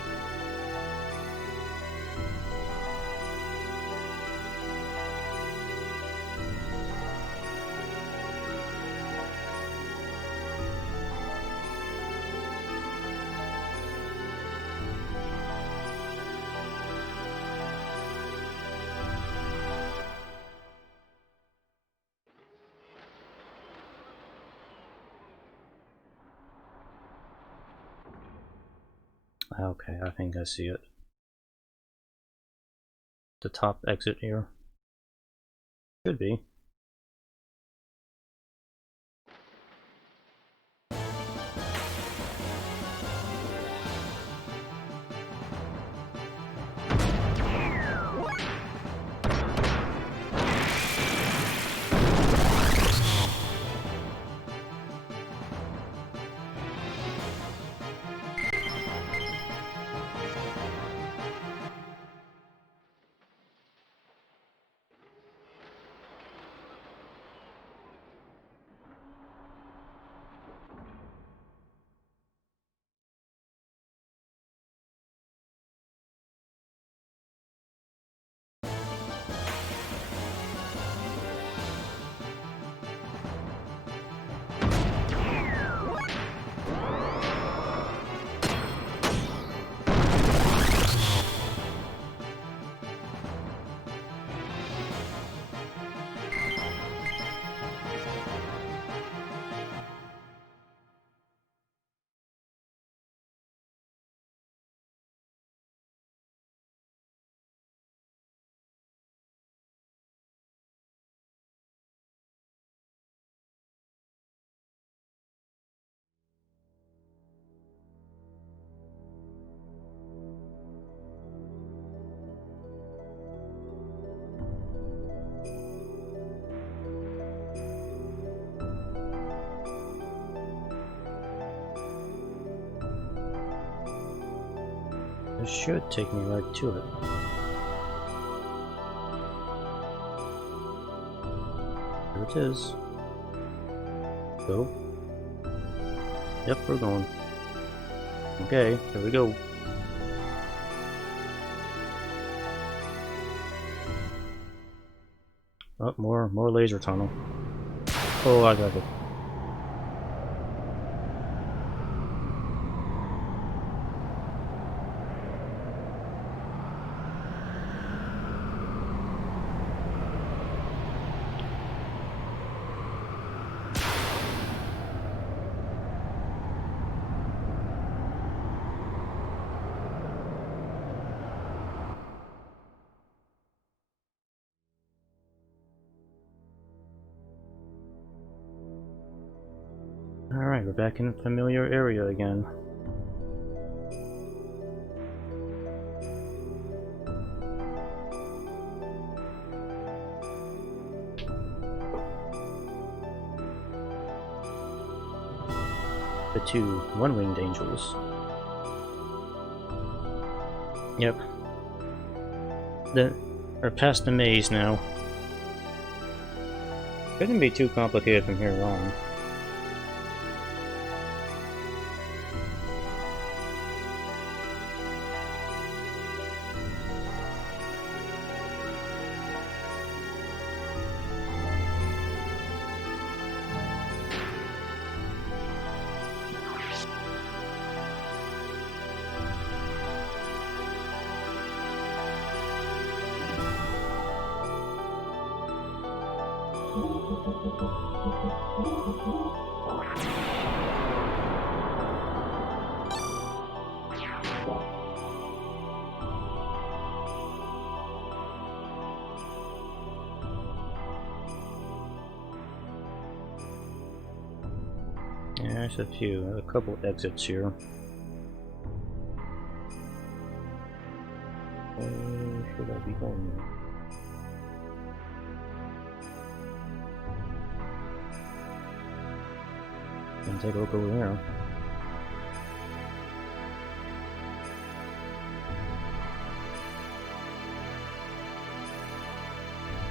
Okay, I think I see it. The top exit here. Should be. This should take me right to it. There it is. Go. Yep, we're going. Okay, here we go. Oh, more laser tunnel. Oh, I got it. Alright, we're back in a familiar area again. The two one-winged angels. Yep. We're past the maze now. Couldn't be too complicated from here on. Yeah, there's a couple exits here. Where should I be going? Gonna take a look over there.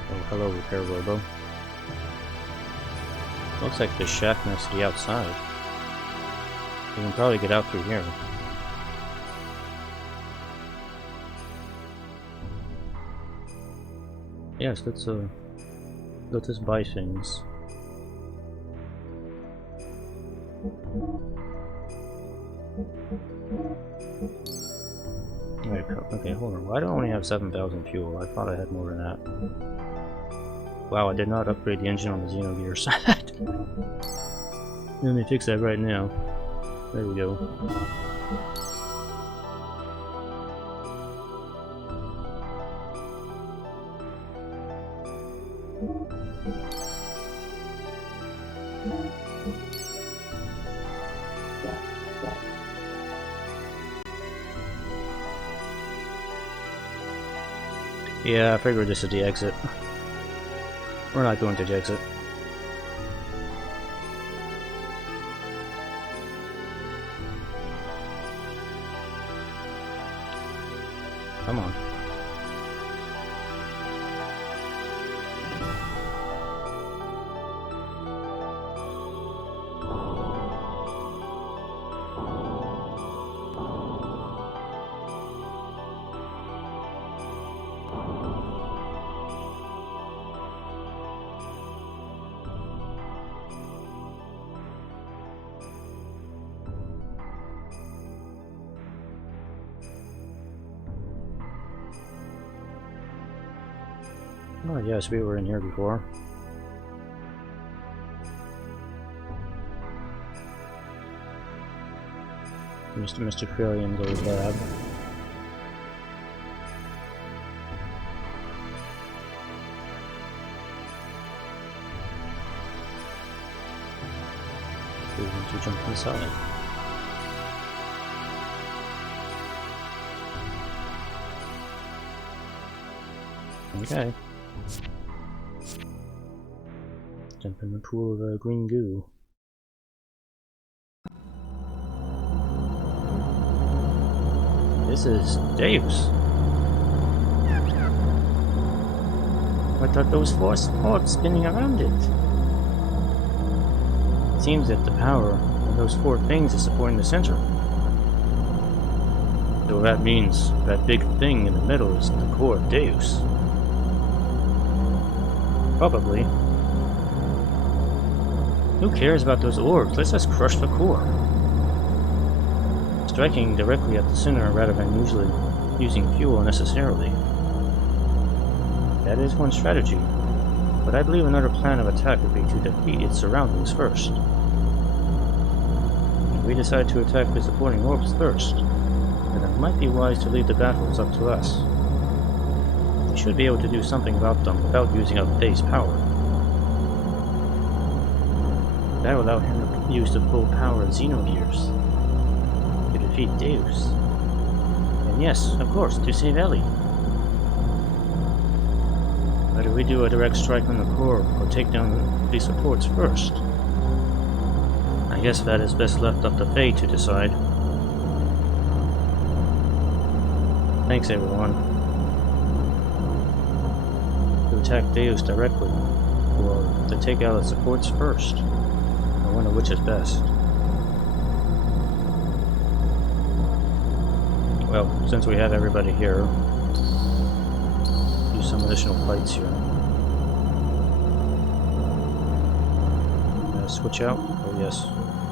Oh, hello, repair robo. Looks like the shack next to the outside. We can probably get out through here. Yes, let's just buy things. Wait, okay, hold on. Why do I only have 7,000 fuel? I thought I had more than that. Wow, I did not upgrade the engine on the Xenogears. Let me fix that right now. There we go. Yeah, I figured this is the exit. We're not going to the exit. Come on. Oh yes, we were in here before. Mr. Krillian's old lab. We want to jump inside. Okay. Jump in the pool of green goo. This is Deus. What are those four orbs spinning around it? It seems that the power of those four things is supporting the center. So that means that big thing in the middle is the core of Deus. Probably. Who cares about those orbs? Let's just crush the core. Striking directly at the center rather than usually using fuel unnecessarily. That is one strategy, but I believe another plan of attack would be to defeat its surroundings first. If we decide to attack the supporting orbs first, then it might be wise to leave the battles up to us. We should be able to do something about them without using up base power. That will allow him to use the full power of Xenogears to defeat Deus. And yes, of course, to save Ellie. Whether we do a direct strike on the core or take down the supports first, I guess that is best left up to Faye to decide. Thanks everyone. To attack Deus directly, or to take out the supports first. I wonder which is best. Well, since we have everybody here, do some additional fights here. Switch out? Oh yes.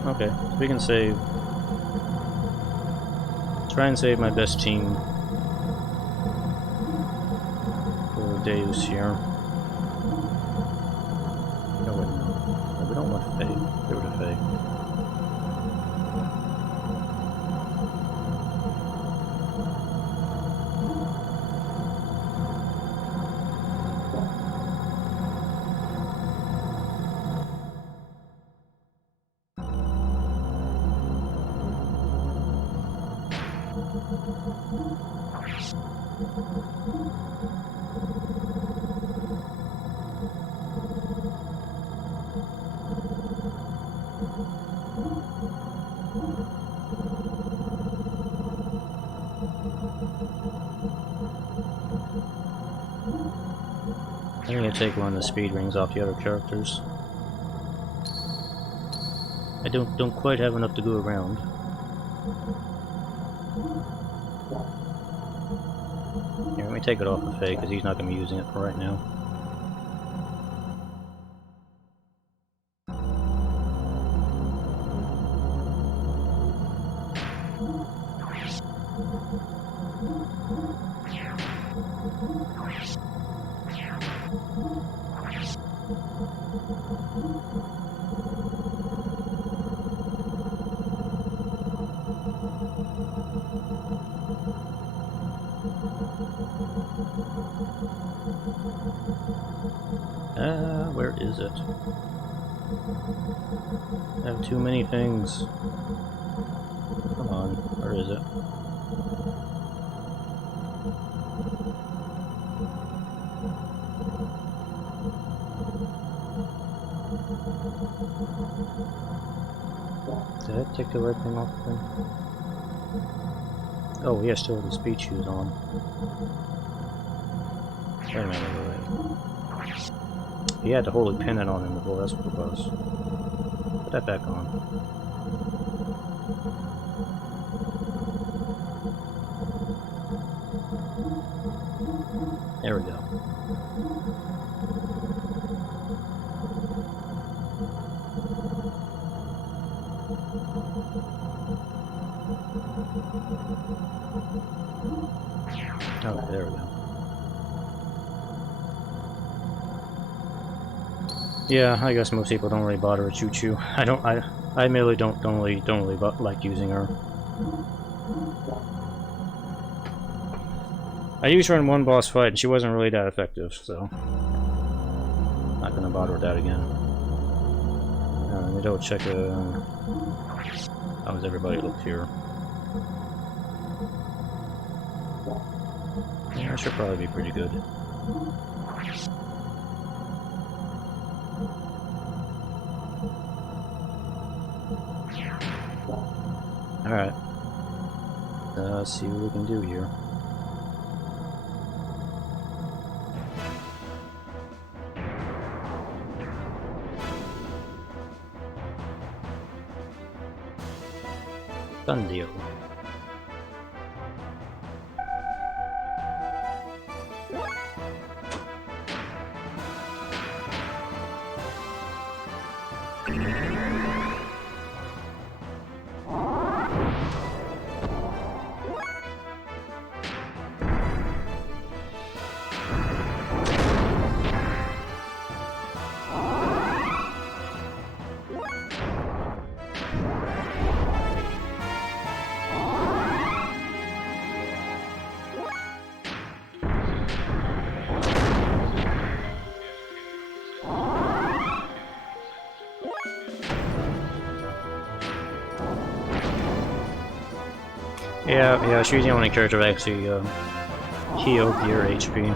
Okay, so we can save. Try and save my best team for Deus here. No, wait, no. We don't want Faye. Get rid of Faye. I'm gonna take one of the speed rings off the other characters. I don't quite have enough to go around. Here, let me take it off of Faye because he's not gonna be using it for right now. Where is it? I have too many things. Come on, where is it? Did I take the right thing off of him? Oh, yeah, still have the speed shoes on. Wait a minute, wait. He had the holy pendant on him before, that's what it was. Put that back on. There we go. Okay, there we go. Yeah, I guess most people don't really bother with Chu-chu. I merely don't really like using her. I used her in one boss fight and she wasn't really that effective, so not gonna bother with that again. Let me double check how does everybody look here. Yeah, that should probably be pretty good. Alright. Let's see what we can do here. Done deal. Yeah, she's the only character that actually healed your HP.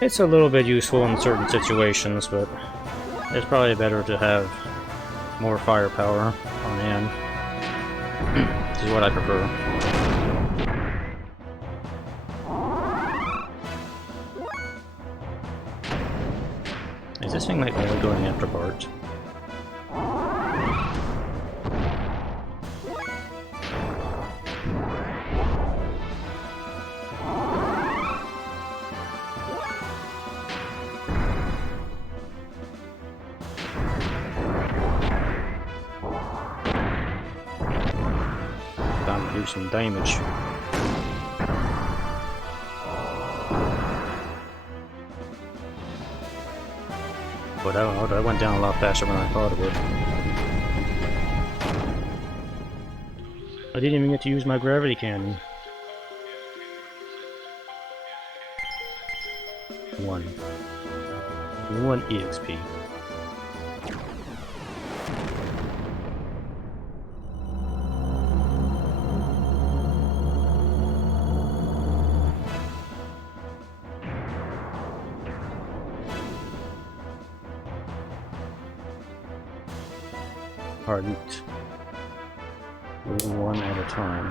It's a little bit useful in certain situations, but it's probably better to have more firepower on hand. This is what I prefer. Is this thing like really going after Bart? Some damage. But I don't know, that went down a lot faster than I thought it would. I didn't even get to use my gravity cannon. One EXP. Ardent. One at a time.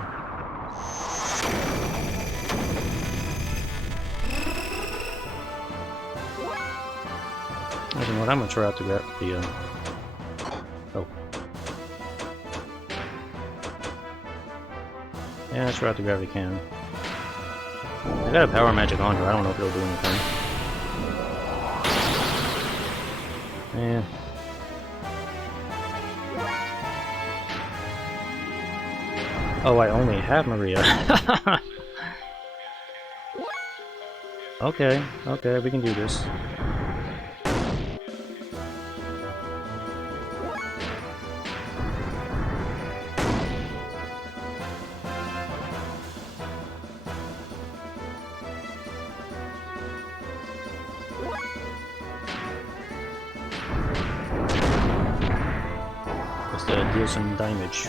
I don't know what I'm gonna try out to grab the oh. Yeah, let's try out the gravity cannon. I got a power magic on here, I don't know if it'll do anything. Yeah. Oh, I only have Maria. Okay, we can do this. Just deal some damage.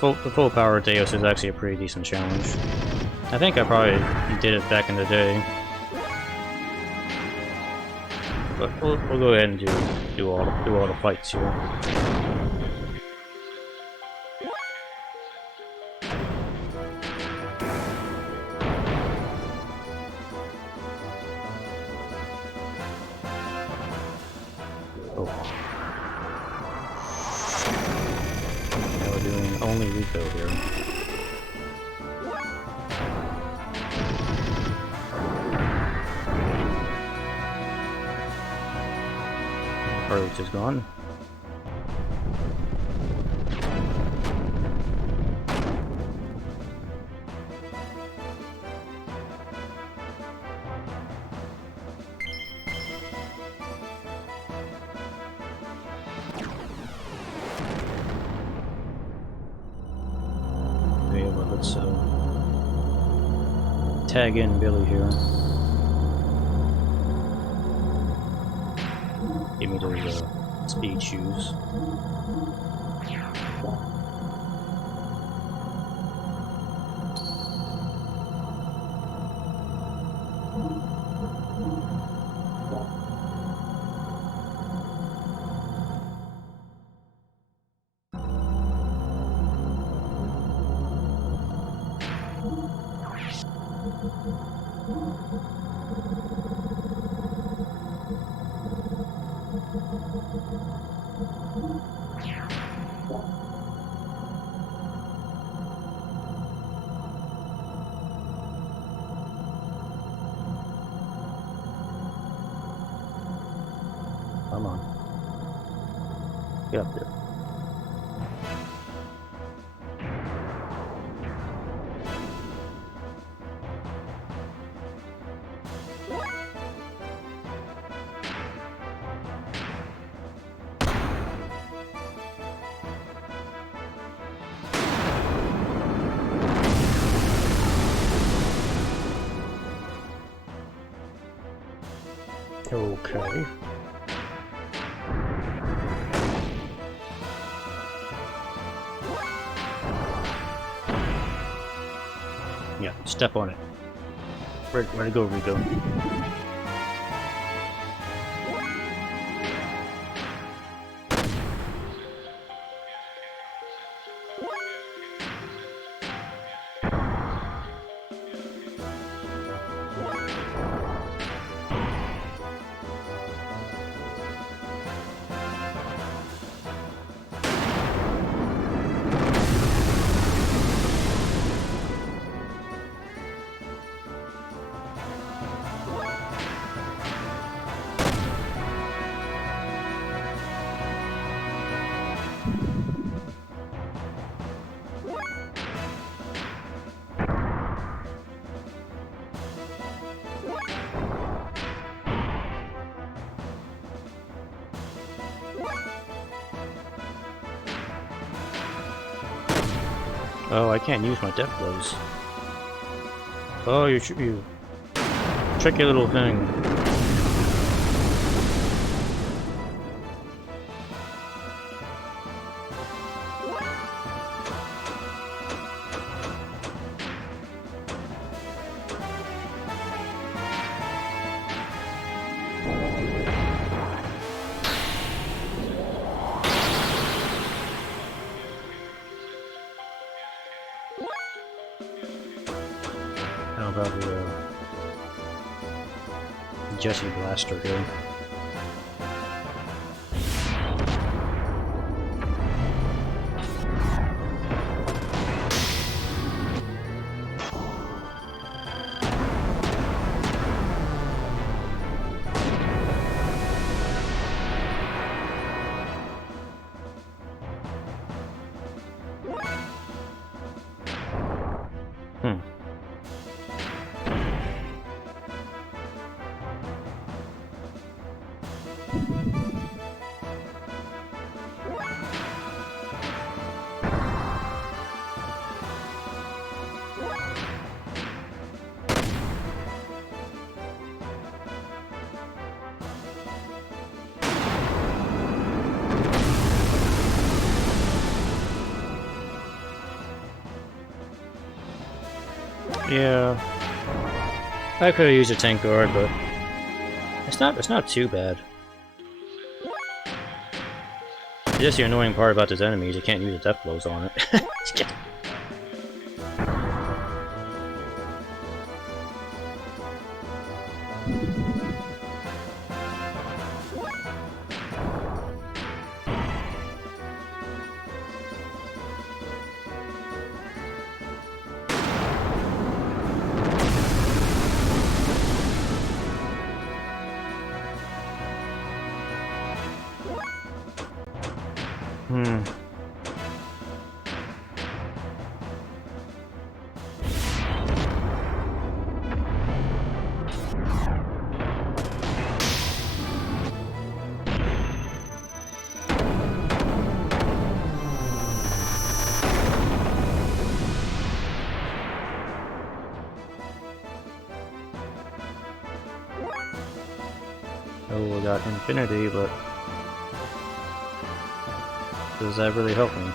The full power Deus is actually a pretty decent challenge. I think I probably did it back in the day, but we'll go ahead and do all the fights here. Only Rico here. Courage is gone. so tag in Billy here. Give me those speed shoes. Come on. Get up there. Okay. Yeah, step on it. Where to go, Rico? Oh, I can't use my death blows. Oh, you tricky little thing. How about the Jesse Blaster here? Yeah, I could have used a tank guard, but it's not too bad. Just the annoying part about this enemy is you can't use the death blows on it. got infinity, but does that really help me?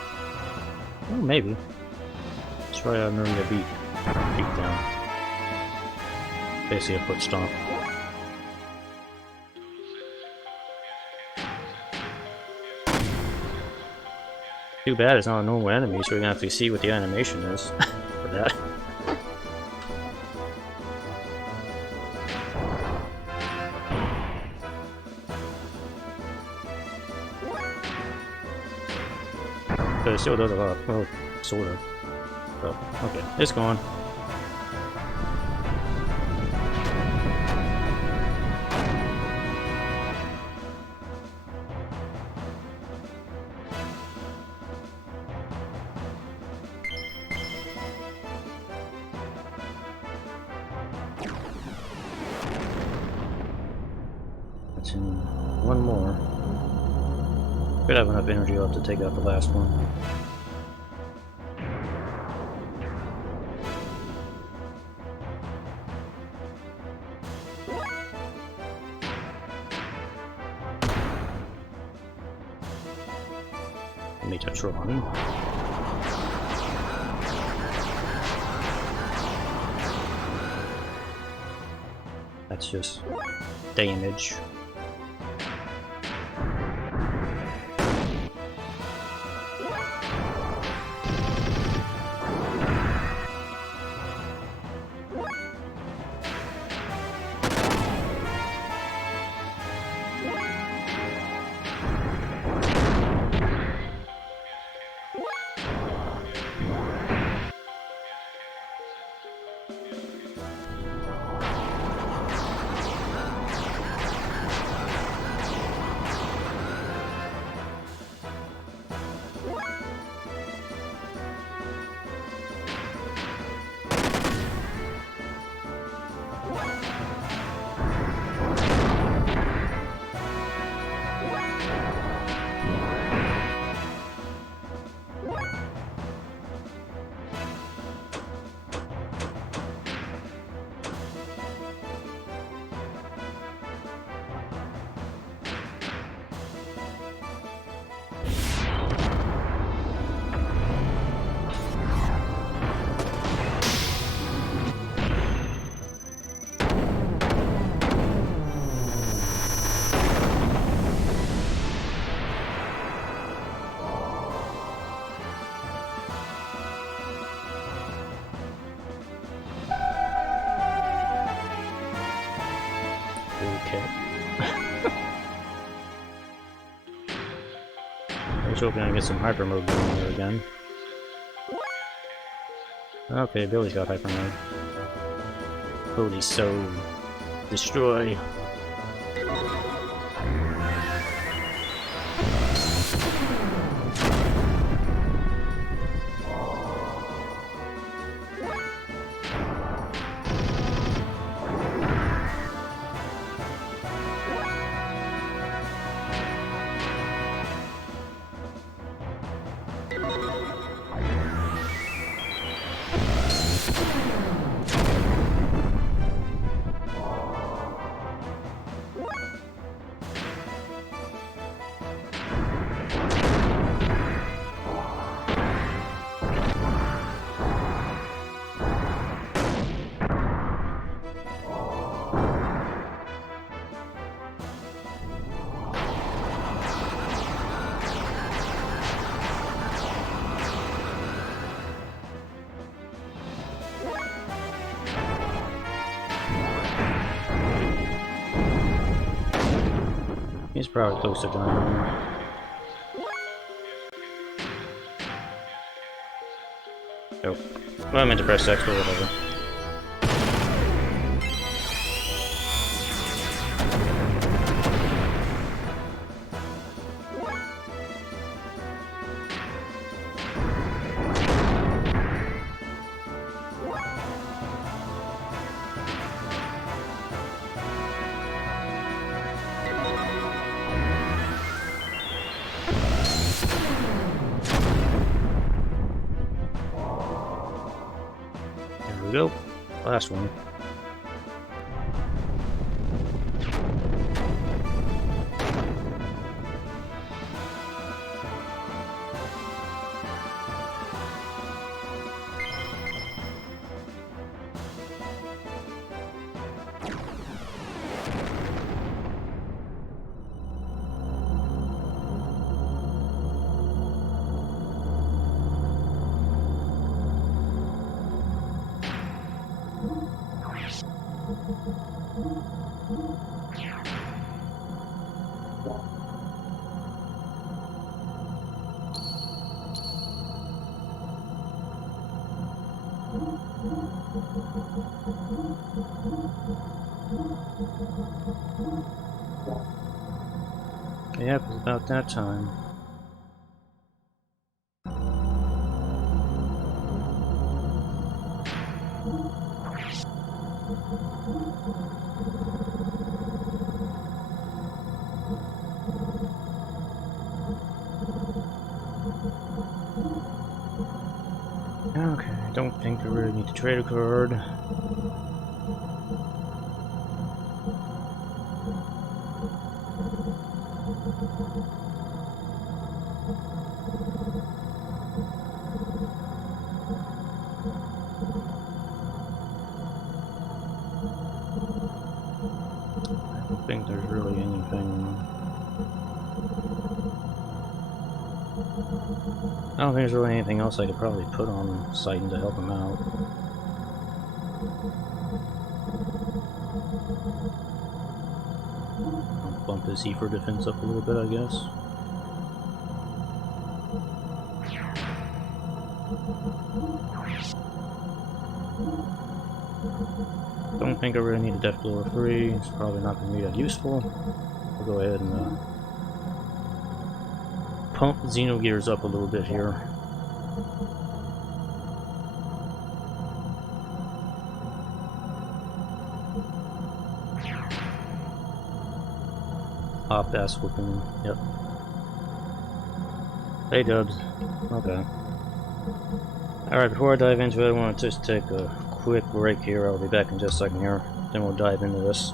Well, maybe. Let's try a Maria beat down. Basically a foot stomp. Too bad it's not a normal enemy, so we're gonna have to see what the animation is for that. But it still does a lot. Well, sort of. Oh, okay, it's gone. That's in one more. Could have enough energy left to take out the last one. Metatron. That's just damage. I was hoping I get some hyper mode going there again. Okay, Billy's got hyper mode. Holy soul. Destroy. He's probably close to dying. Oh. Well, I meant to press X, but whatever. There we go. Last one. Yep, it's about that time. Okay, I don't think I really need to trade a card. I don't think there's really anything. I don't think there's really anything else I could probably put on Sighton to help him out. I'll bump his Heifer defense up a little bit, I guess. Don't think I really need a Death Blow 3. It's probably not going to be that useful. I'll go ahead and pump Xenogears up a little bit here. Hop ass whooping. Yep. Hey Dubs. Okay. Alright, before I dive into it, I want to just take a quick break here. I'll be back in just a second here. Then we'll dive into this.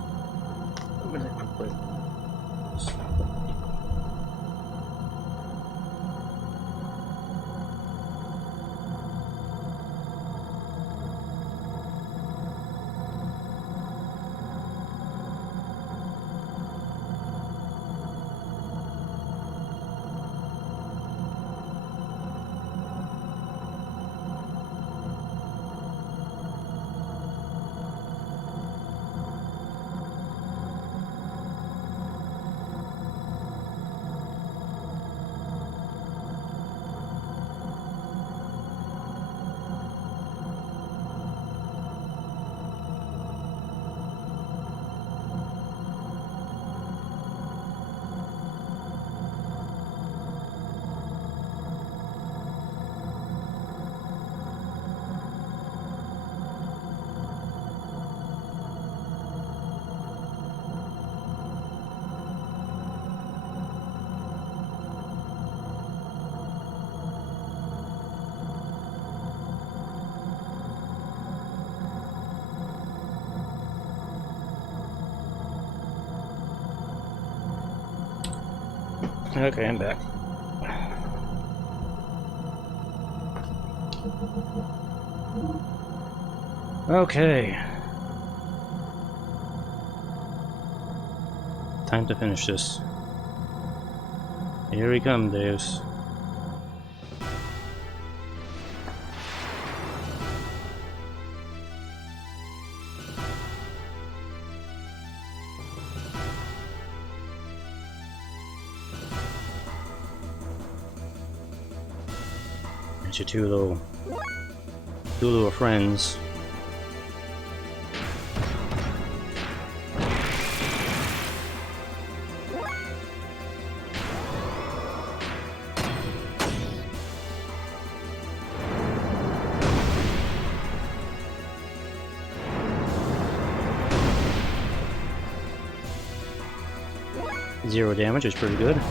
Okay, I'm back. Okay. Time to finish this. Here we come, Deus. Your two little friends. Zero damage is pretty good.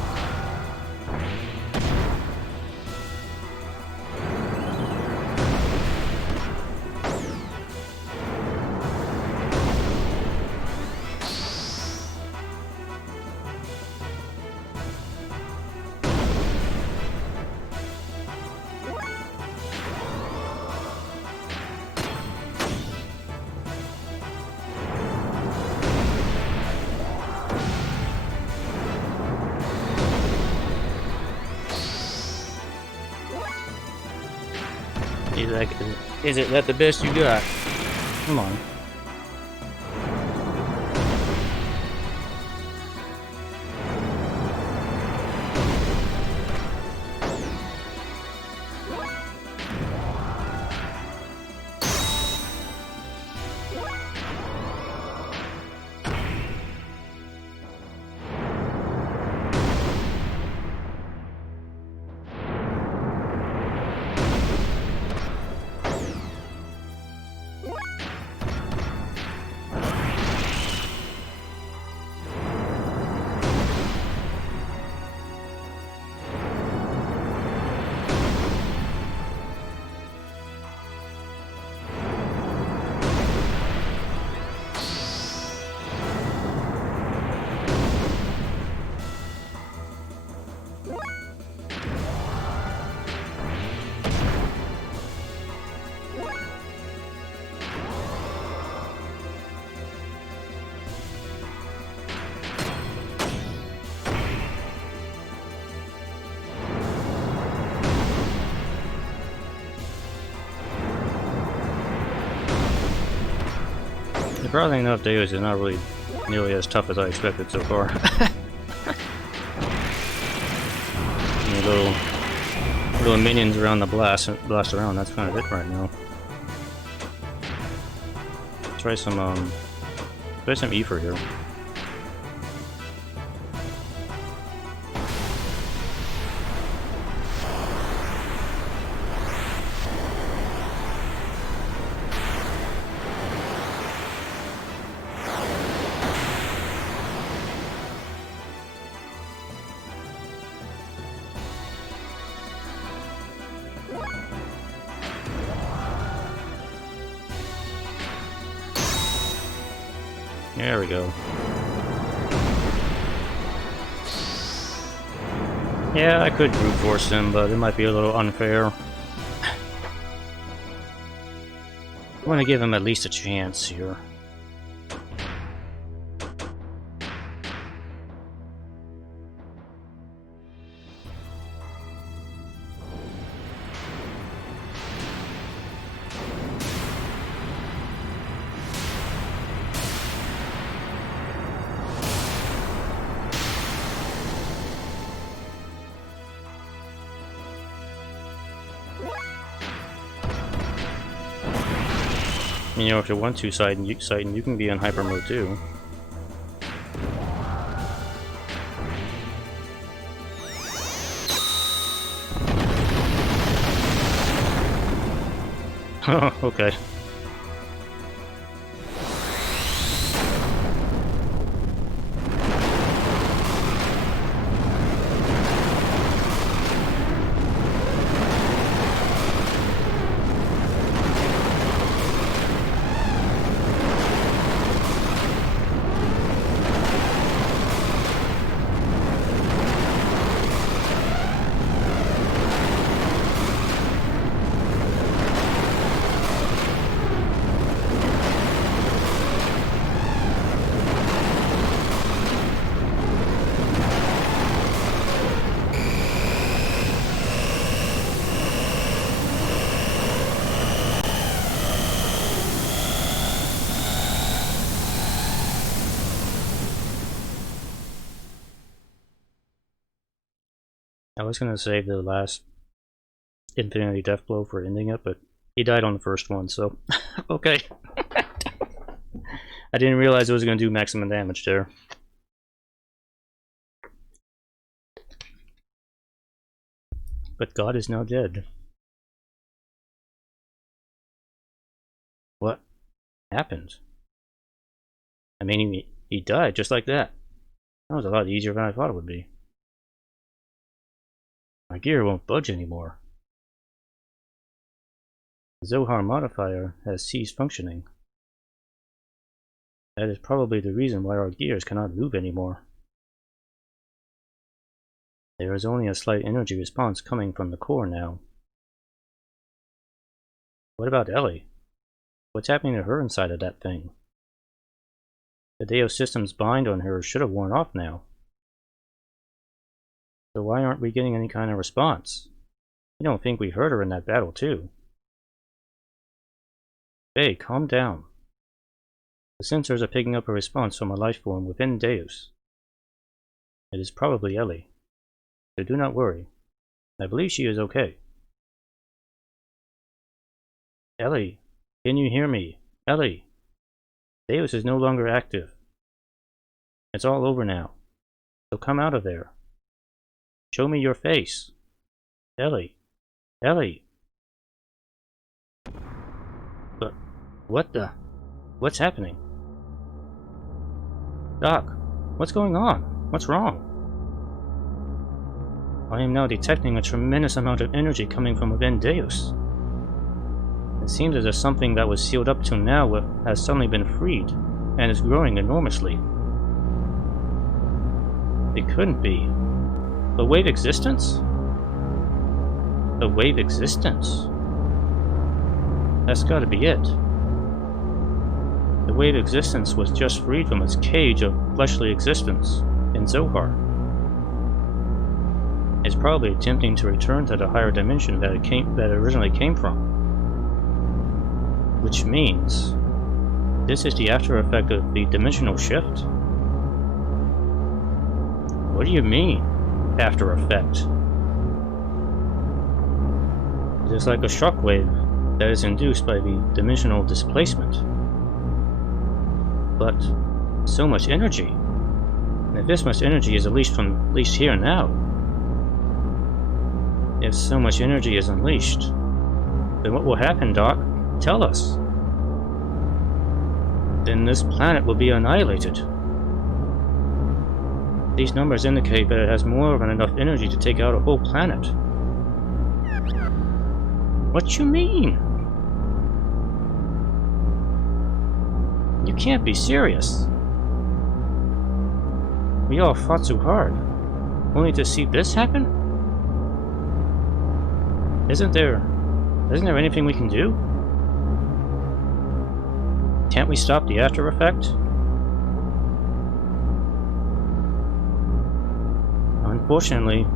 Is it that the best you got? Come on. Surprisingly enough, Deus is not really nearly as tough as I expected so far. Little minions around the blast around, that's kind of it right now. Try some ether here. There we go. Yeah, I could brute force him, but it might be a little unfair. I want to give him at least a chance here. You know, if you want to, Titan, you can be in hyper mode too. Oh, okay. I was gonna save the last Infinity Death Blow for ending it, but he died on the first one, so okay. I didn't realize it was gonna do maximum damage there. But God is now dead. What happened? I mean, he died just like that. That was a lot easier than I thought it would be. My gear won't budge anymore. The Zohar modifier has ceased functioning. That is probably the reason why our gears cannot move anymore. There is only a slight energy response coming from the core now. What about Ellie? What's happening to her inside of that thing? The Deus system's bind on her should have worn off now. So why aren't we getting any kind of response? I don't think we hurt her in that battle too. Hey, calm down. The sensors are picking up a response from a life form within Deus. It is probably Ellie. So do not worry. I believe she is okay. Ellie, can you hear me? Ellie! Deus is no longer active. It's all over now. So come out of there. Show me your face. Ellie. Ellie. But what the? What's happening? Doc, what's going on? What's wrong? I am now detecting a tremendous amount of energy coming from within Deus. It seems as if something that was sealed up till now has suddenly been freed, and is growing enormously. It couldn't be. The wave existence? The wave existence? That's gotta be it. The wave existence was just freed from its cage of fleshly existence in Zohar. It's probably attempting to return to the higher dimension that it originally came from. Which means This is the after effect of the dimensional shift? What do you mean, after effect? It is like a shockwave that is induced by the dimensional displacement. But so much energy. And if this much energy is unleashed here now, if so much energy is unleashed, then what will happen, Doc? Tell us. Then this planet will be annihilated. These numbers indicate that it has more than enough energy to take out a whole planet. What you mean? You can't be serious. We all fought so hard, only to see this happen? Isn't there anything we can do? Can't we stop the after effect? Unfortunately,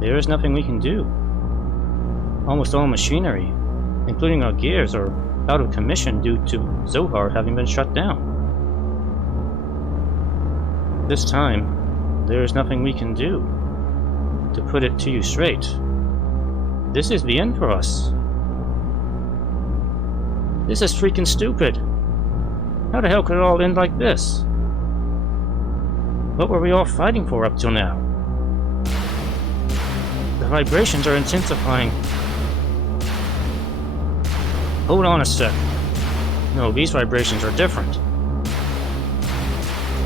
there is nothing we can do. Almost all machinery, including our gears, are out of commission due to Zohar having been shut down. This time, there is nothing we can do. To put it to you straight, this is the end for us. This is freaking stupid. How the hell could it all end like this? What were we all fighting for up till now? The vibrations are intensifying. Hold on a sec. No, these vibrations are different.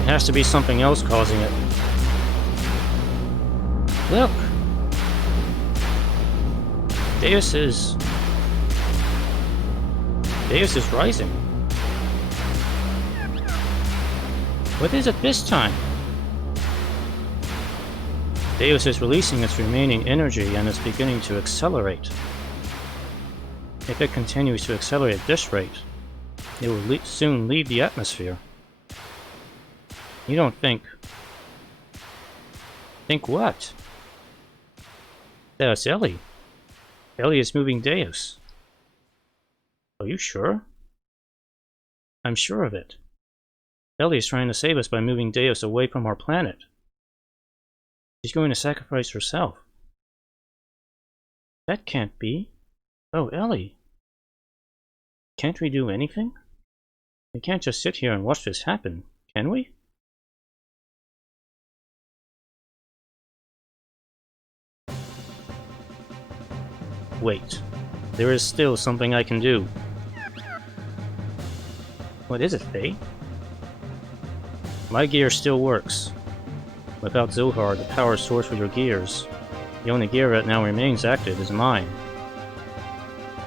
It has to be something else causing it. Look! Deus is rising. What is it this time? Deus is releasing its remaining energy and is beginning to accelerate. If it continues to accelerate at this rate, it will soon leave the atmosphere. You don't think... Think what? That's Ellie. Ellie is moving Deus. Are you sure? I'm sure of it. Ellie is trying to save us by moving Deus away from our planet. She's going to sacrifice herself. That can't be. Oh, Ellie. Can't we do anything? We can't just sit here and watch this happen, can we? Wait. There is still something I can do. What is it, Faye? My gear still works. Without Zohar, the power source for your gears, the only gear that now remains active is mine.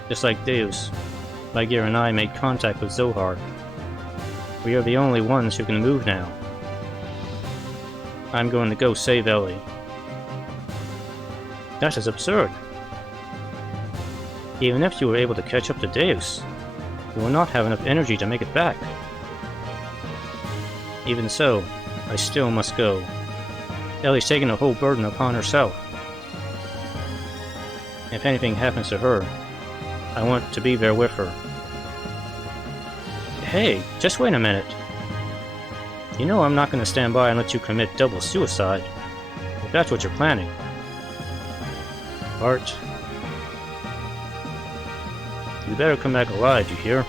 Just like Deus, my gear and I made contact with Zohar. We are the only ones who can move now. I'm going to go save Ellie. That is absurd. Even if you were able to catch up to Deus, you will not have enough energy to make it back. Even so, I still must go. Ellie's taking the whole burden upon herself. If anything happens to her, I want to be there with her. Hey, just wait a minute. You know I'm not going to stand by and let you commit double suicide, if that's what you're planning. Bart, you better come back alive, you hear?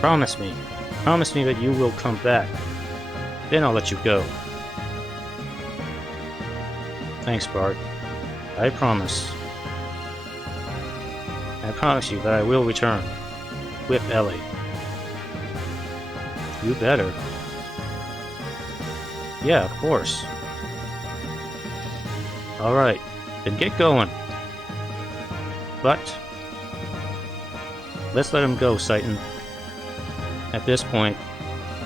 Promise me that you will come back. Then I'll let you go. Thanks, Bart. I promise. I promise you that I will return. With Ellie. You better. Yeah, of course. Alright, then get going. But let's let him go, Satan. At this point,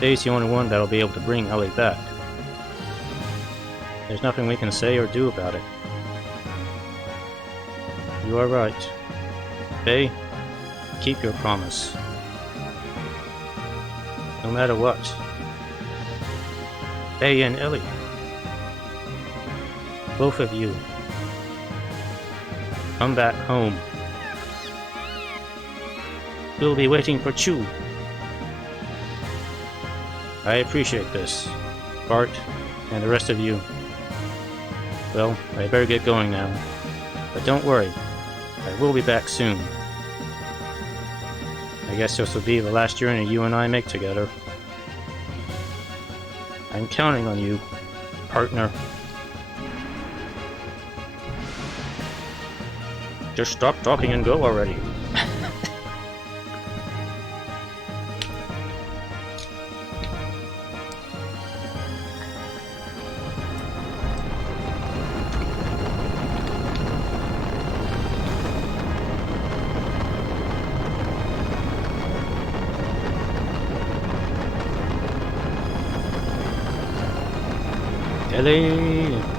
Dave's the only one that'll be able to bring Ellie back. There's nothing we can say or do about it. You are right. Faye, keep your promise. No matter what. Faye and Ellie. Both of you. Come back home. We'll be waiting for Chu. I appreciate this, Bart, and the rest of you. Well, I better get going now. But don't worry, I will be back soon. I guess this will be the last journey you and I make together. I'm counting on you, partner. Just stop talking and go already. Ellie!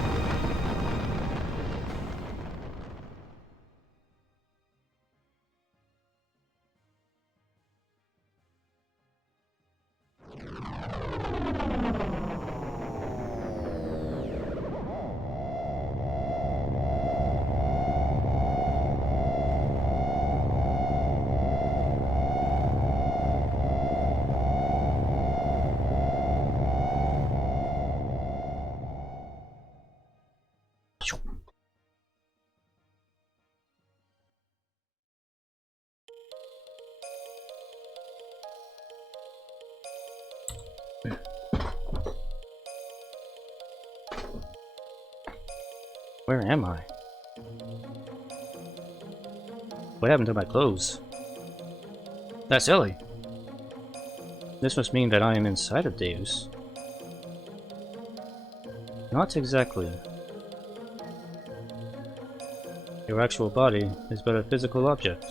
Where am I? What happened to my clothes? That's Ellie! This must mean that I am inside of Deus. Not exactly. Your actual body is but a physical object.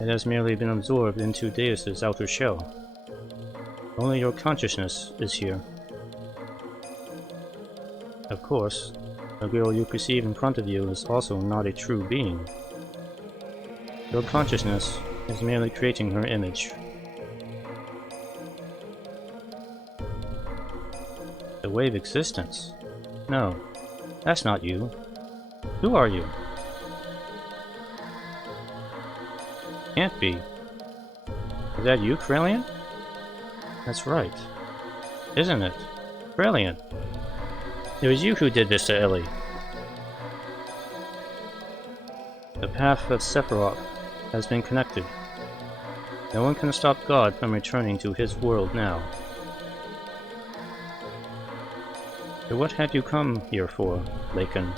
It has merely been absorbed into Deus's outer shell. Only your consciousness is here. Of course, the girl you perceive in front of you is also not a true being. Your consciousness is merely creating her image. The wave existence? No, that's not you. Who are you? Can't be. Is that you, Krelian? That's right. Isn't it? Krelian! It was you who did this to Ellie. The path of Sephiroth has been connected. No one can stop God from returning to his world now. So what have you come here for, Laken?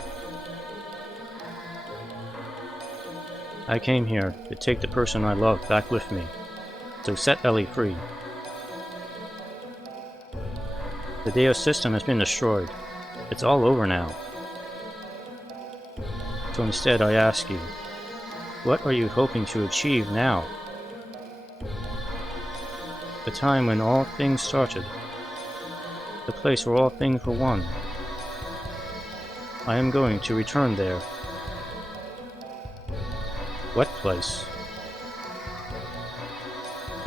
I came here to take the person I love back with me, to set Ellie free. The Deus system has been destroyed. It's all over now. So instead I ask you, what are you hoping to achieve now? The time when all things started. The place where all things were one. I am going to return there. What place?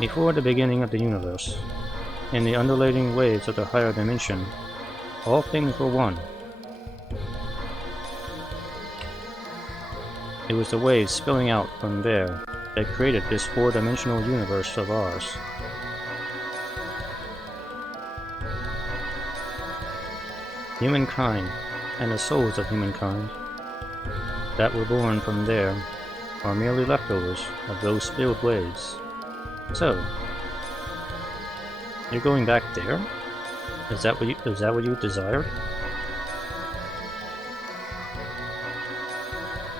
Before the beginning of the universe, in the undulating waves of the higher dimension, all things were one. It was the waves spilling out from there that created this four-dimensional universe of ours. Humankind, and the souls of humankind, that were born from there, are merely leftovers of those spilled waves. So, you're going back there? Is that what you desired?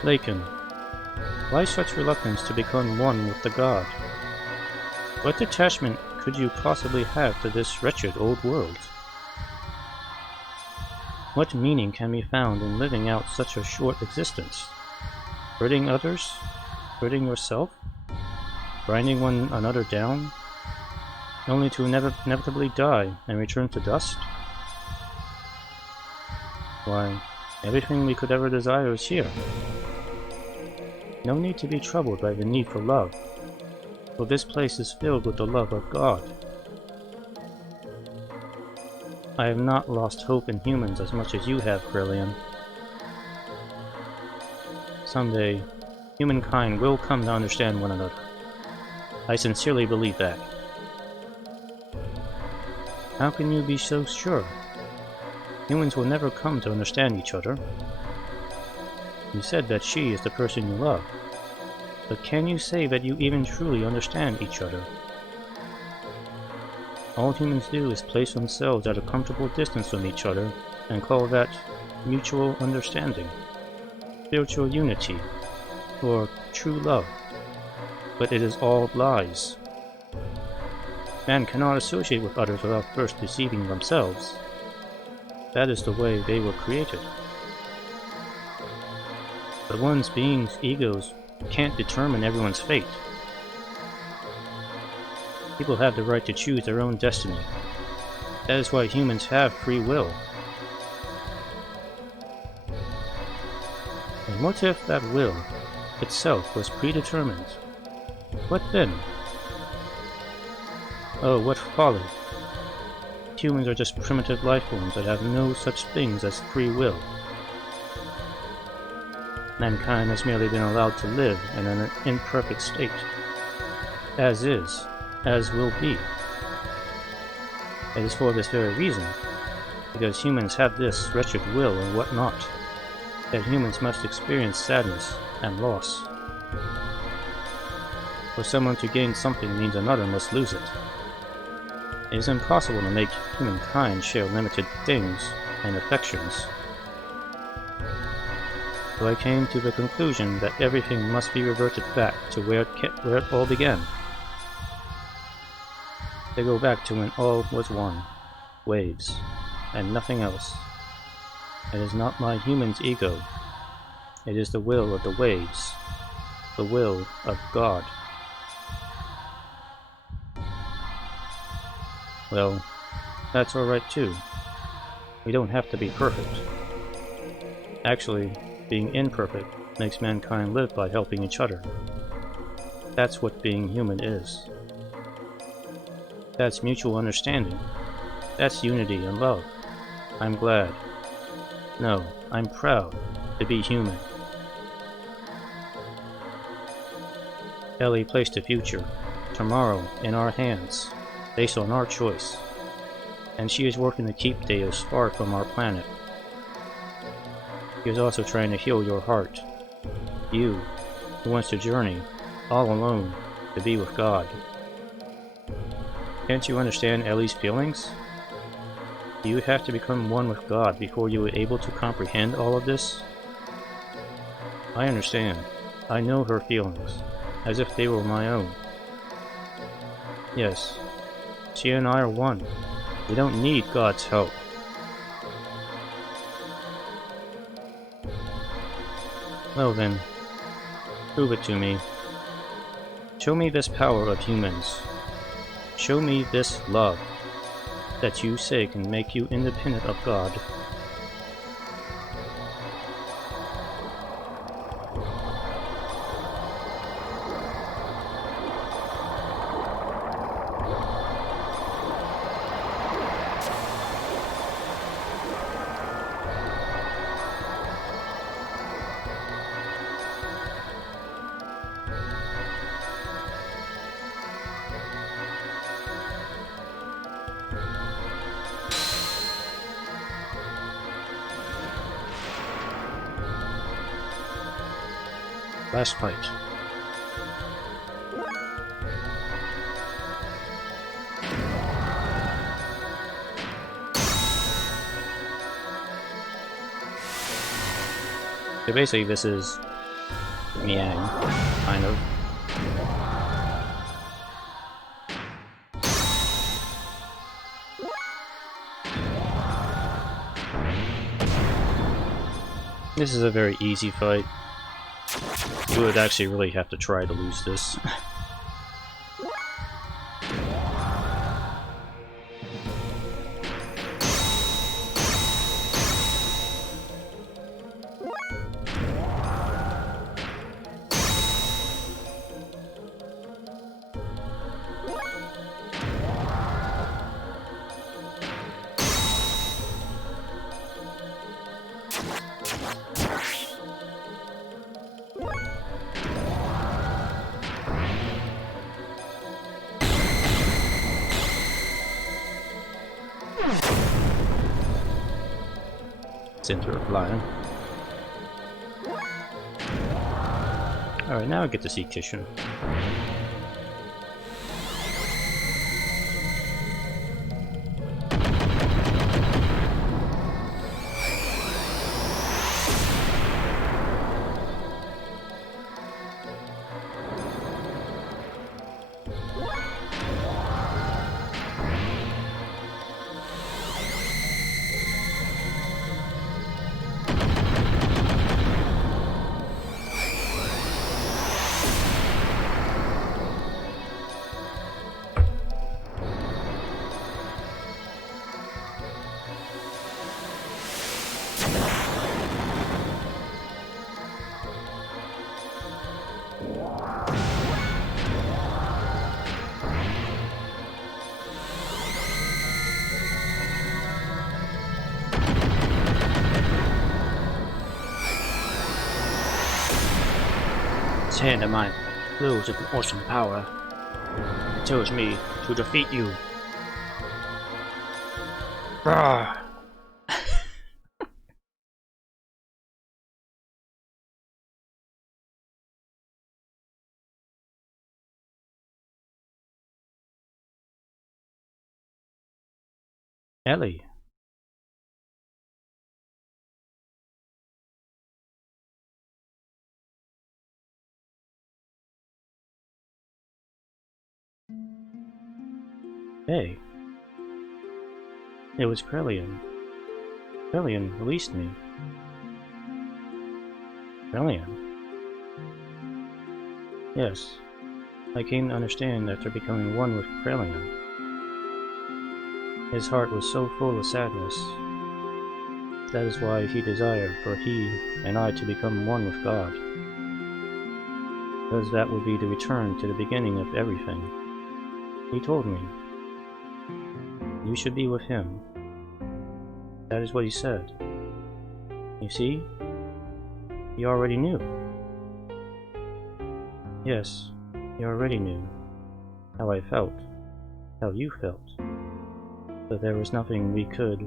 Laken, why such reluctance to become one with the god? What attachment could you possibly have to this wretched old world? What meaning can be found in living out such a short existence? Hurting others? Hurting yourself? Grinding one another down? Only to inevitably die and return to dust? Why, everything we could ever desire is here. No need to be troubled by the need for love, for this place is filled with the love of God. I have not lost hope in humans as much as you have, Krelian. Someday, humankind will come to understand one another, I sincerely believe that. How can you be so sure? Humans will never come to understand each other. You said that she is the person you love. But can you say that you even truly understand each other? All humans do is place themselves at a comfortable distance from each other and call that mutual understanding, spiritual unity, or true love. But it is all lies. Man cannot associate with others without first deceiving themselves. That is the way they were created. But one's being's egos can't determine everyone's fate. People have the right to choose their own destiny. That is why humans have free will. And what if that will itself was predetermined? What then? Oh, what folly. Humans are just primitive life forms that have no such things as free will. Mankind has merely been allowed to live in an imperfect state. As is, as will be. It is for this very reason, because humans have this wretched will and whatnot, that humans must experience sadness and loss. For someone to gain something means another must lose it. It is impossible to make humankind share limited things and affections. So I came to the conclusion that everything must be reverted back to where it all began. They go back to when all was one, waves, and nothing else. It is not my human's ego. It is the will of the waves, the will of God. Well, that's alright too. We don't have to be perfect. Actually, being imperfect makes mankind live by helping each other. That's what being human is. That's mutual understanding. That's unity and love. I'm glad. No, I'm proud to be human. Ellie placed the future, tomorrow, in our hands, based on our choice. And she is working to keep Deus far from our planet. He is also trying to heal your heart. You, who wants to journey, all alone, to be with God. Can't you understand Ellie's feelings? Do you have to become one with God before you are able to comprehend all of this? I understand. I know her feelings, as if they were my own. Yes, she and I are one. We don't need God's help. Well then, prove it to me. Show me this power of humans. Show me this love that you say can make you independent of God. Last fight. So basically this is Miang, kind of. This is a very easy fight. You would actually really have to try to lose this. since we're flying. Alright, now I get to see Kishin. This hand of mine glows with an awesome power. It tells me to defeat you. Rawr. Ellie. Hey. It was Krelian. Krelian released me. Krelian? Yes. I came to understand after becoming one with Krelian. His heart was so full of sadness. That is why he desired for he and I to become one with God. Because that would be the return to the beginning of everything. He told me, you should be with him. That is what he said. You see? He already knew. Yes, he already knew how I felt, how you felt. But there was nothing we could,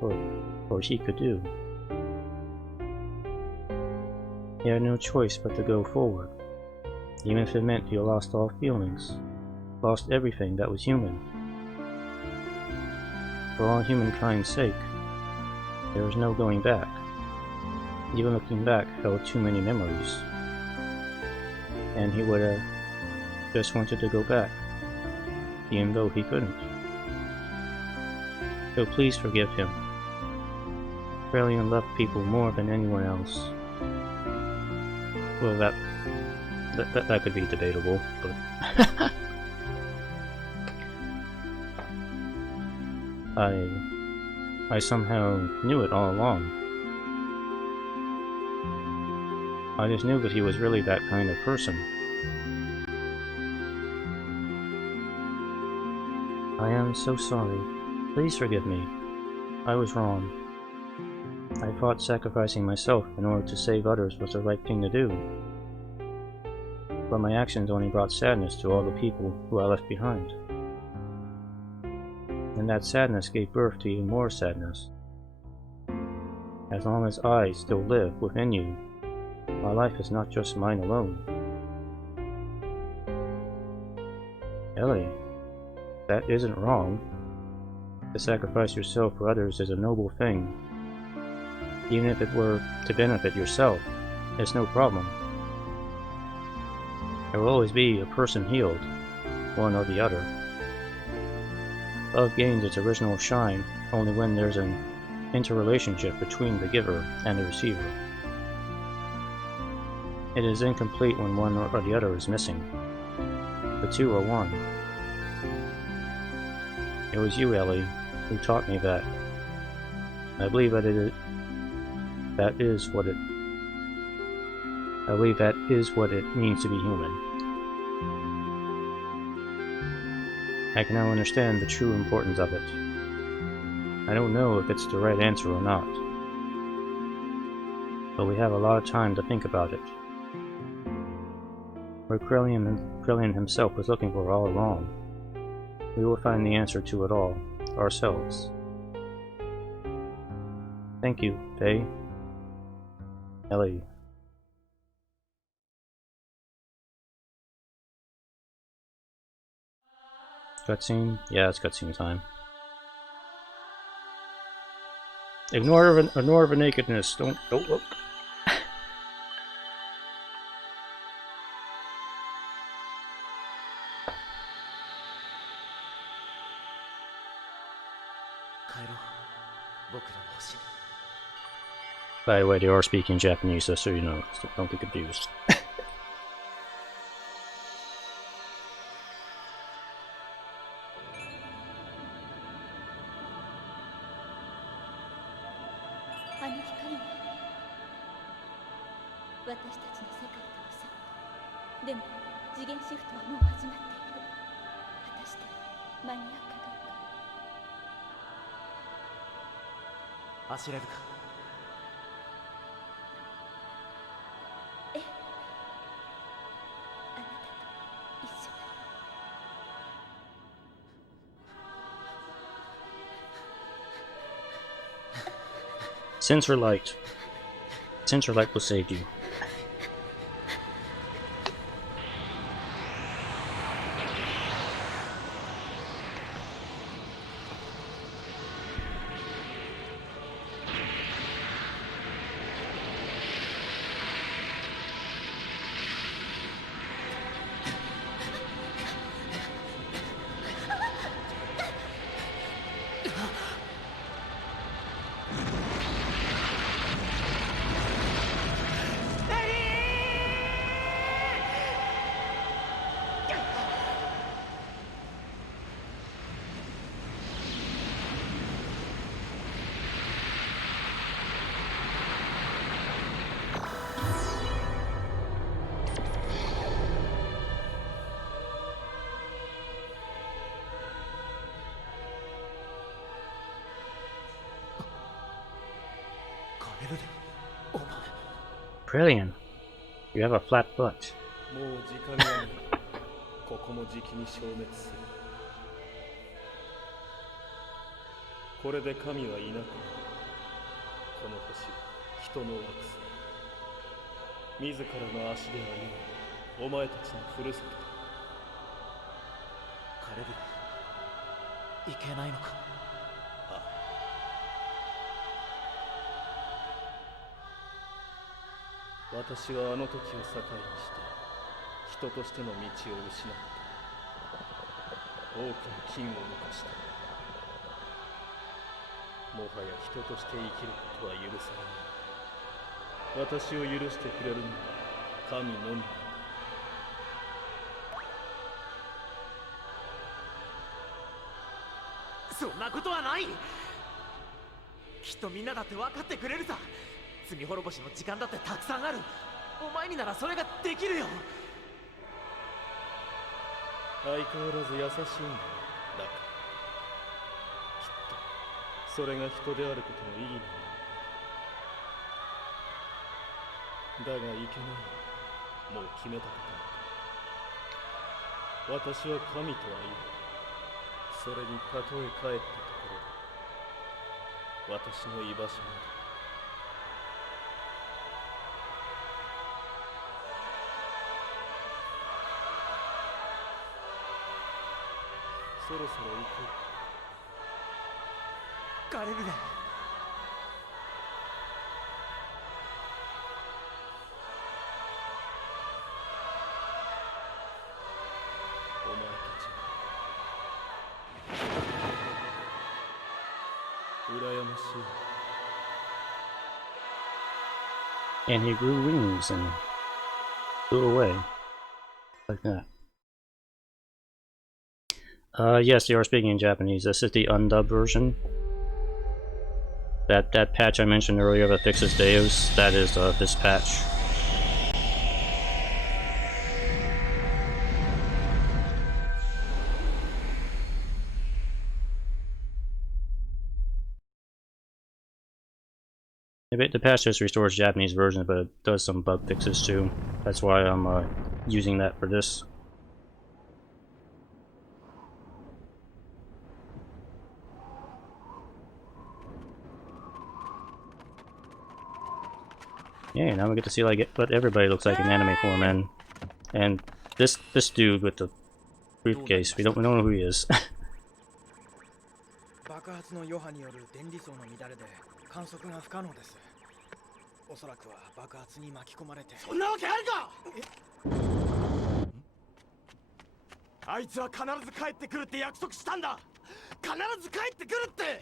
or he could do. He had no choice but to go forward, even if it meant you lost all feelings, lost everything that was human. For all humankind's sake, there was no going back. Even looking back held too many memories. And he would have just wanted to go back, even though he couldn't. So please forgive him. Krelian loved people more than anyone else. Well, that could be debatable, but I somehow knew it all along. I just knew that he was really that kind of person. I am so sorry. Please forgive me. I was wrong. I thought sacrificing myself in order to save others was the right thing to do. But my actions only brought sadness to all the people who I left behind. And that sadness gave birth to even more sadness. As long as I still live within you, my life is not just mine alone. Ellie, that isn't wrong. To sacrifice yourself for others is a noble thing. Even if it were to benefit yourself, it's no problem. There will always be a person healed, one or the other. Love gains its original shine only when there's an interrelationship between the giver and the receiver. It is incomplete when one or the other is missing. The two are one. It was you, Ellie, who taught me that. I believe that is what it means to be human. I can now understand the true importance of it. I don't know if it's the right answer or not, but we have a lot of time to think about it. What Krelian himself was looking for all along, we will find the answer to it all, ourselves. Thank you, Faye. Ellie. Cutscene? Yeah, it's cutscene time. Ignore the nakedness. Don't look. 帰ろう、僕らの星に。 By the way, they are speaking Japanese, just so you know, so don't get confused. あの光が私たちの世界とおっしゃった。でも次元シフトはもう始まっている。果たして間に合うかどうか。走れるか。ええ、あなたと一緒だ。 Sensor light. Sensor light will save you. Brilliant. You have a flat butt. もう時間がない。ここもじきに消滅する。これで神はいなくなる。この星は人の惑星。自らの足で歩むお前たちのふるさとだ。カレル、いけないのか。私はあの時を境にして人としての道を失った。多くの金を犯した。もはや人として生きることは許されない。私を許してくれるのは神のみなんだ。そんなことはない。きっとみんなだって分かってくれるさ。罪滅ぼしの時間だってたくさんある。お前にならそれができるよ。相変わらず優しいんだ。だからきっとそれが人であることの意義なんだ。だがいけない。もう決めたことなんだ。私は神とは言う。それにたとえ帰ったところで私の居場所まで。そろそろ行こう。ガレルデ。お前たち羨ましい。 And he grew wings and flew away. Like that. Yes, they are speaking in Japanese. This is the undubbed version. That patch I mentioned earlier that fixes Deus, that is this patch. The patch just restores Japanese version, but it does some bug fixes too. That's why I'm using that for this. Yeah, now we get to see like what everybody looks like in anime form, and this dude with the briefcase, we don't know who he is. 爆発の余波による電離層の乱れで観測が不可能です。おそらくは爆発に巻き込まれて。そんなわけあるか！あいつは必ず帰ってくるって約束したんだ。必ず帰ってくるって。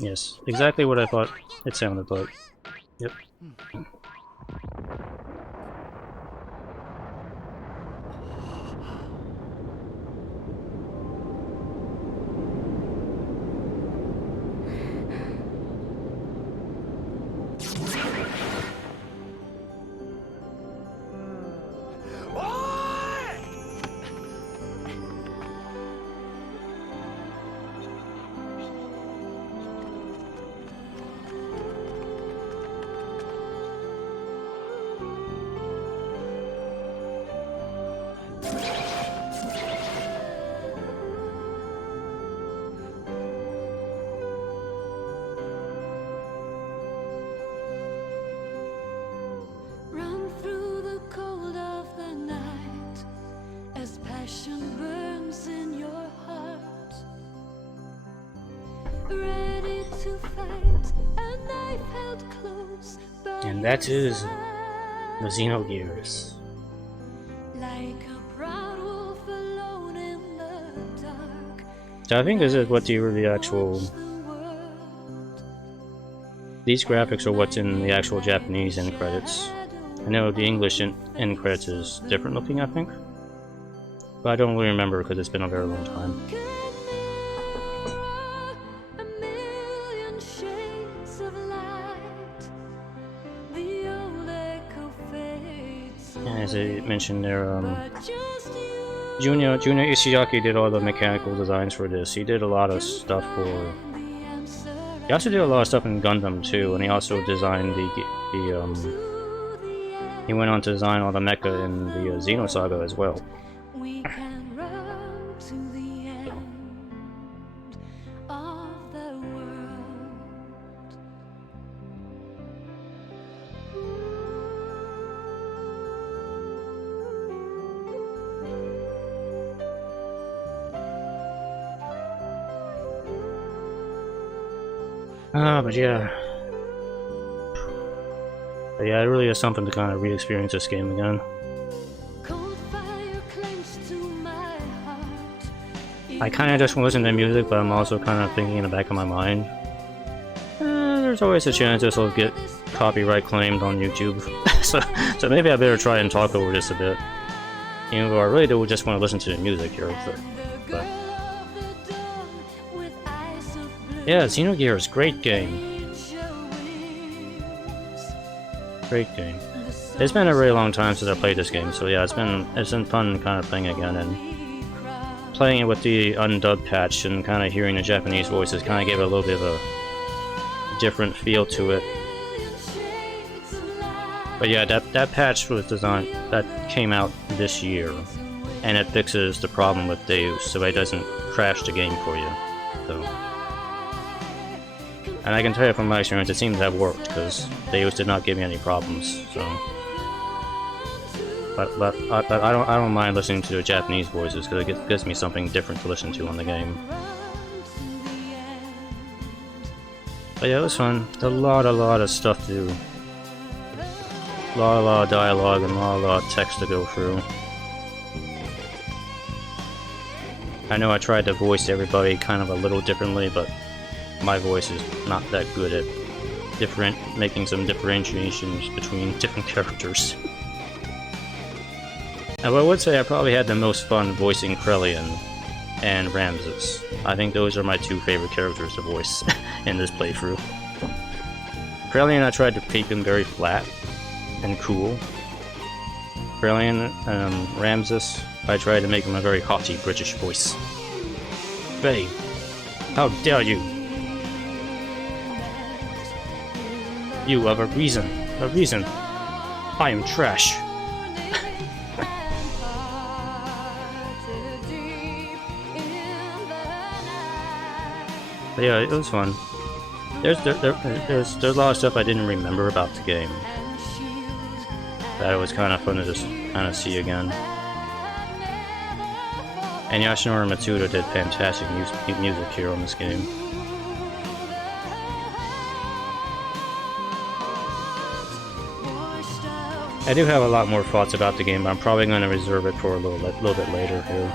Yes, exactly what I thought it sounded like. Yep. Run through the cold of the night as passion burns in your heart. Ready to fight, a knife held close by And that your is the side. Xenogears. Like a proud wolf alone in the dark. So I think this is what the actual. Watch the world. These graphics are what's in the actual Japanese end credits. I know the English end credits is different looking, I think. But I don't really remember because it's been a very long time. A million shades of light. The old echo fades And as I mentioned there, but just you Junior Ishiaki did all the mechanical designs for this. He did a lot of stuff for. the answer He also did a lot of stuff in Gundam too, and he also designed the to the He went on to design all the mecha in the Xenosaga as well. we can run to the end of the world. But yeah. But yeah, it really is something to kind of re-experience this game again. Cold fire clenched to my heart. I kind of just want to listen to music, but I'm also kind of thinking in the back of my mind, there's always a chance this will get copyright claimed on YouTube. so maybe I better try and talk over this a bit. Even though I really do just want to listen to the music here. But yeah, Xenogears, great game. Great game. It's been a really long time since I played this game, so yeah, it's been fun kind of playing again, and playing it with the undubbed patch and kind of hearing the Japanese voices kind of gave it a little bit of a different feel to it. But yeah, that patch was designed, that came out this year, and it fixes the problem with Deus, so it doesn't crash the game for you. So. And I can tell you from my experience, it seems to have worked, because Deus did not give me any problems. So, but I don't mind listening to the Japanese voices because it gives me something different to listen to on the game. But yeah, it was fun. A lot of stuff to do. A lot of dialogue and a lot of text to go through. I know I tried to voice everybody kind of a little differently, but my voice is not that good at making some differentiations between different characters. Now, I would say I probably had the most fun voicing Krelian and Ramses. I think those are my two favorite characters to voice in this playthrough. Krelian, I tried to keep him very flat and cool. Krelian and Ramses, I tried to make him a very haughty British voice. Betty, how dare you! you of a reason. A reason. I am trash. But yeah, it was fun. There's a lot of stuff I didn't remember about the game that it was kind of fun to just kind of see again. And Yoshinori Matsuda did fantastic music here on this game. I do have a lot more thoughts about the game, but I'm probably going to reserve it for a little bit later here.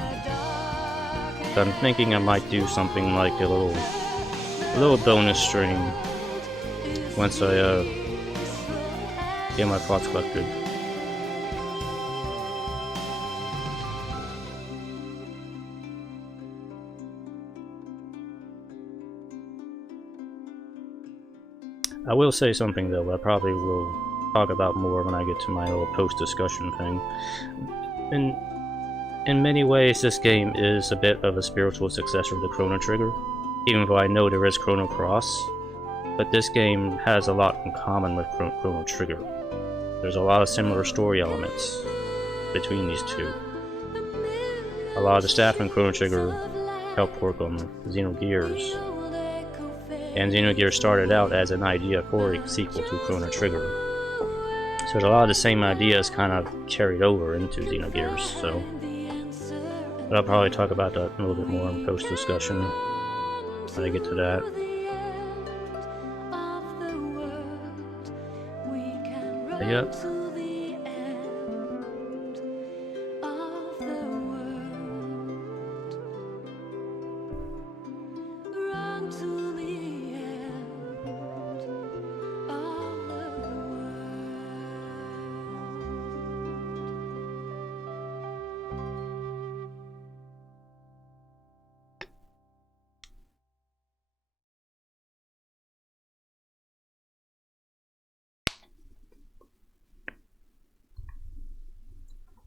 So I'm thinking I might do something like a little bonus stream once I get my thoughts collected. I will say something though, but I probably will talk about more when I get to my little post-discussion thing. In many ways, this game is a bit of a spiritual successor to Chrono Trigger, even though I know there is Chrono Cross, but this game has a lot in common with Chrono Trigger. There's a lot of similar story elements between these two. A lot of the staff in Chrono Trigger helped work on Xenogears, and Xenogears started out as an idea for a sequel to Chrono Trigger. So a lot of the same ideas kind of carried over into Xenogears, so... But I'll probably talk about that a little bit more in post-discussion when I get to that. But yeah.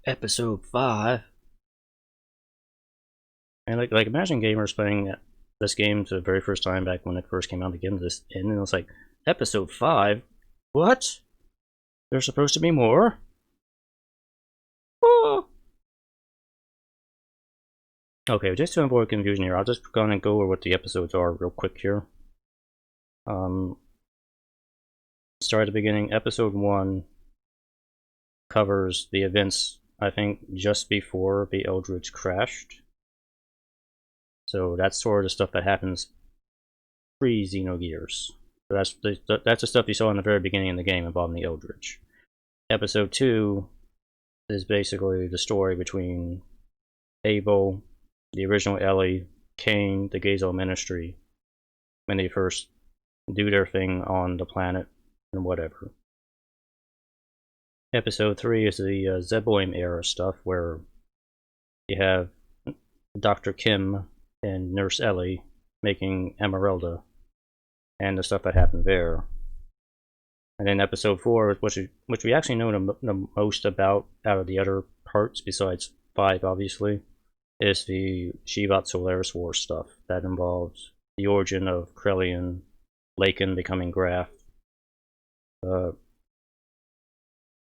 Episode 5. And like imagine gamers playing this game for the very first time back when it first came out again, and it was like, Episode 5? What? There's supposed to be more? Oh. Okay, just to avoid confusion here, I'll just gonna go over what the episodes are real quick here. Start at the beginning. Episode 1 covers the events, I think, just before the Eldritch crashed. So that's sort of the stuff that happens pre-Xenogears. So that's the stuff you saw in the very beginning of the game involving the Eldritch. Episode 2 is basically the story between Abel, the original Ellie, Cain, the Gazel Ministry, when they first do their thing on the planet and whatever. Episode 3 is the Zeboim era stuff, where you have Dr. Kim and Nurse Ellie making Emeralda, and the stuff that happened there. And then episode 4, which we actually know the most about out of the other parts, besides 5 obviously, is the Shivat Solaris War stuff. That involves the origin of Krelian, Laken becoming Graf,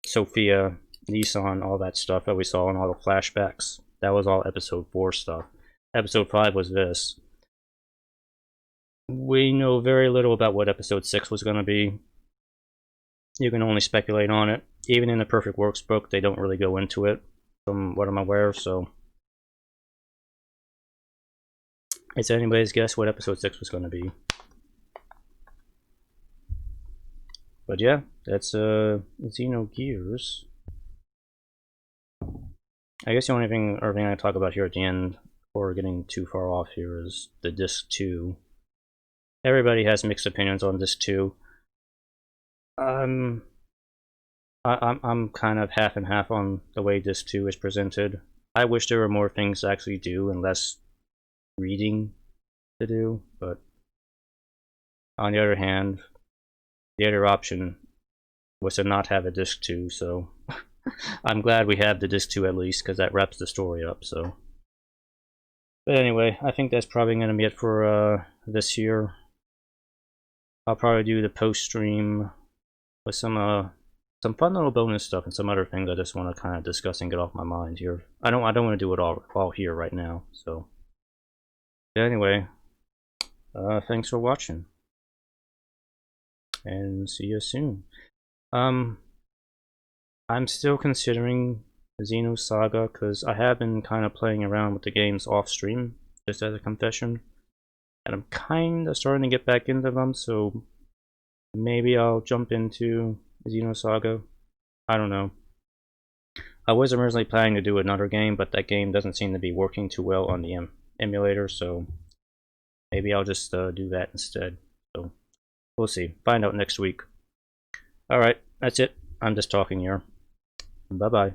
Sophia, Nissan, all that stuff that we saw in all the flashbacks. That was all episode 4 stuff. Episode 5 was this. We know very little about what episode 6 was going to be. You can only speculate on it. Even in the Perfect Works book, they don't really go into it, from what I'm aware of, so... It's anybody's guess what episode 6 was going to be. But yeah, that's Xenogears. I guess the only thing I talk about here at the end, before getting too far off here, is the Disc 2. Everybody has mixed opinions on Disc 2. I'm kind of half and half on the way Disc 2 is presented. I wish there were more things to actually do and less reading to do, but on the other hand, the other option was to not have a Disc 2, so I'm glad we have the Disc 2 at least, because that wraps the story up, so. But anyway, I think that's probably going to be it for this year. I'll probably do the post-stream with some fun little bonus stuff and some other things I just want to kind of discuss and get off my mind here. I don't want to do it all here right now. So yeah, anyway, thanks for watching, and see you soon. I'm still considering Xenosaga because I have been kind of playing around with the games off stream, just as a confession, and I'm kind of starting to get back into them. So maybe I'll jump into Xenosaga. I don't know. I was originally planning to do another game, but that game doesn't seem to be working too well on the emulator, so maybe I'll just do that instead. So we'll see. Find out next week. Alright, that's it. I'm just talking here. Bye-bye.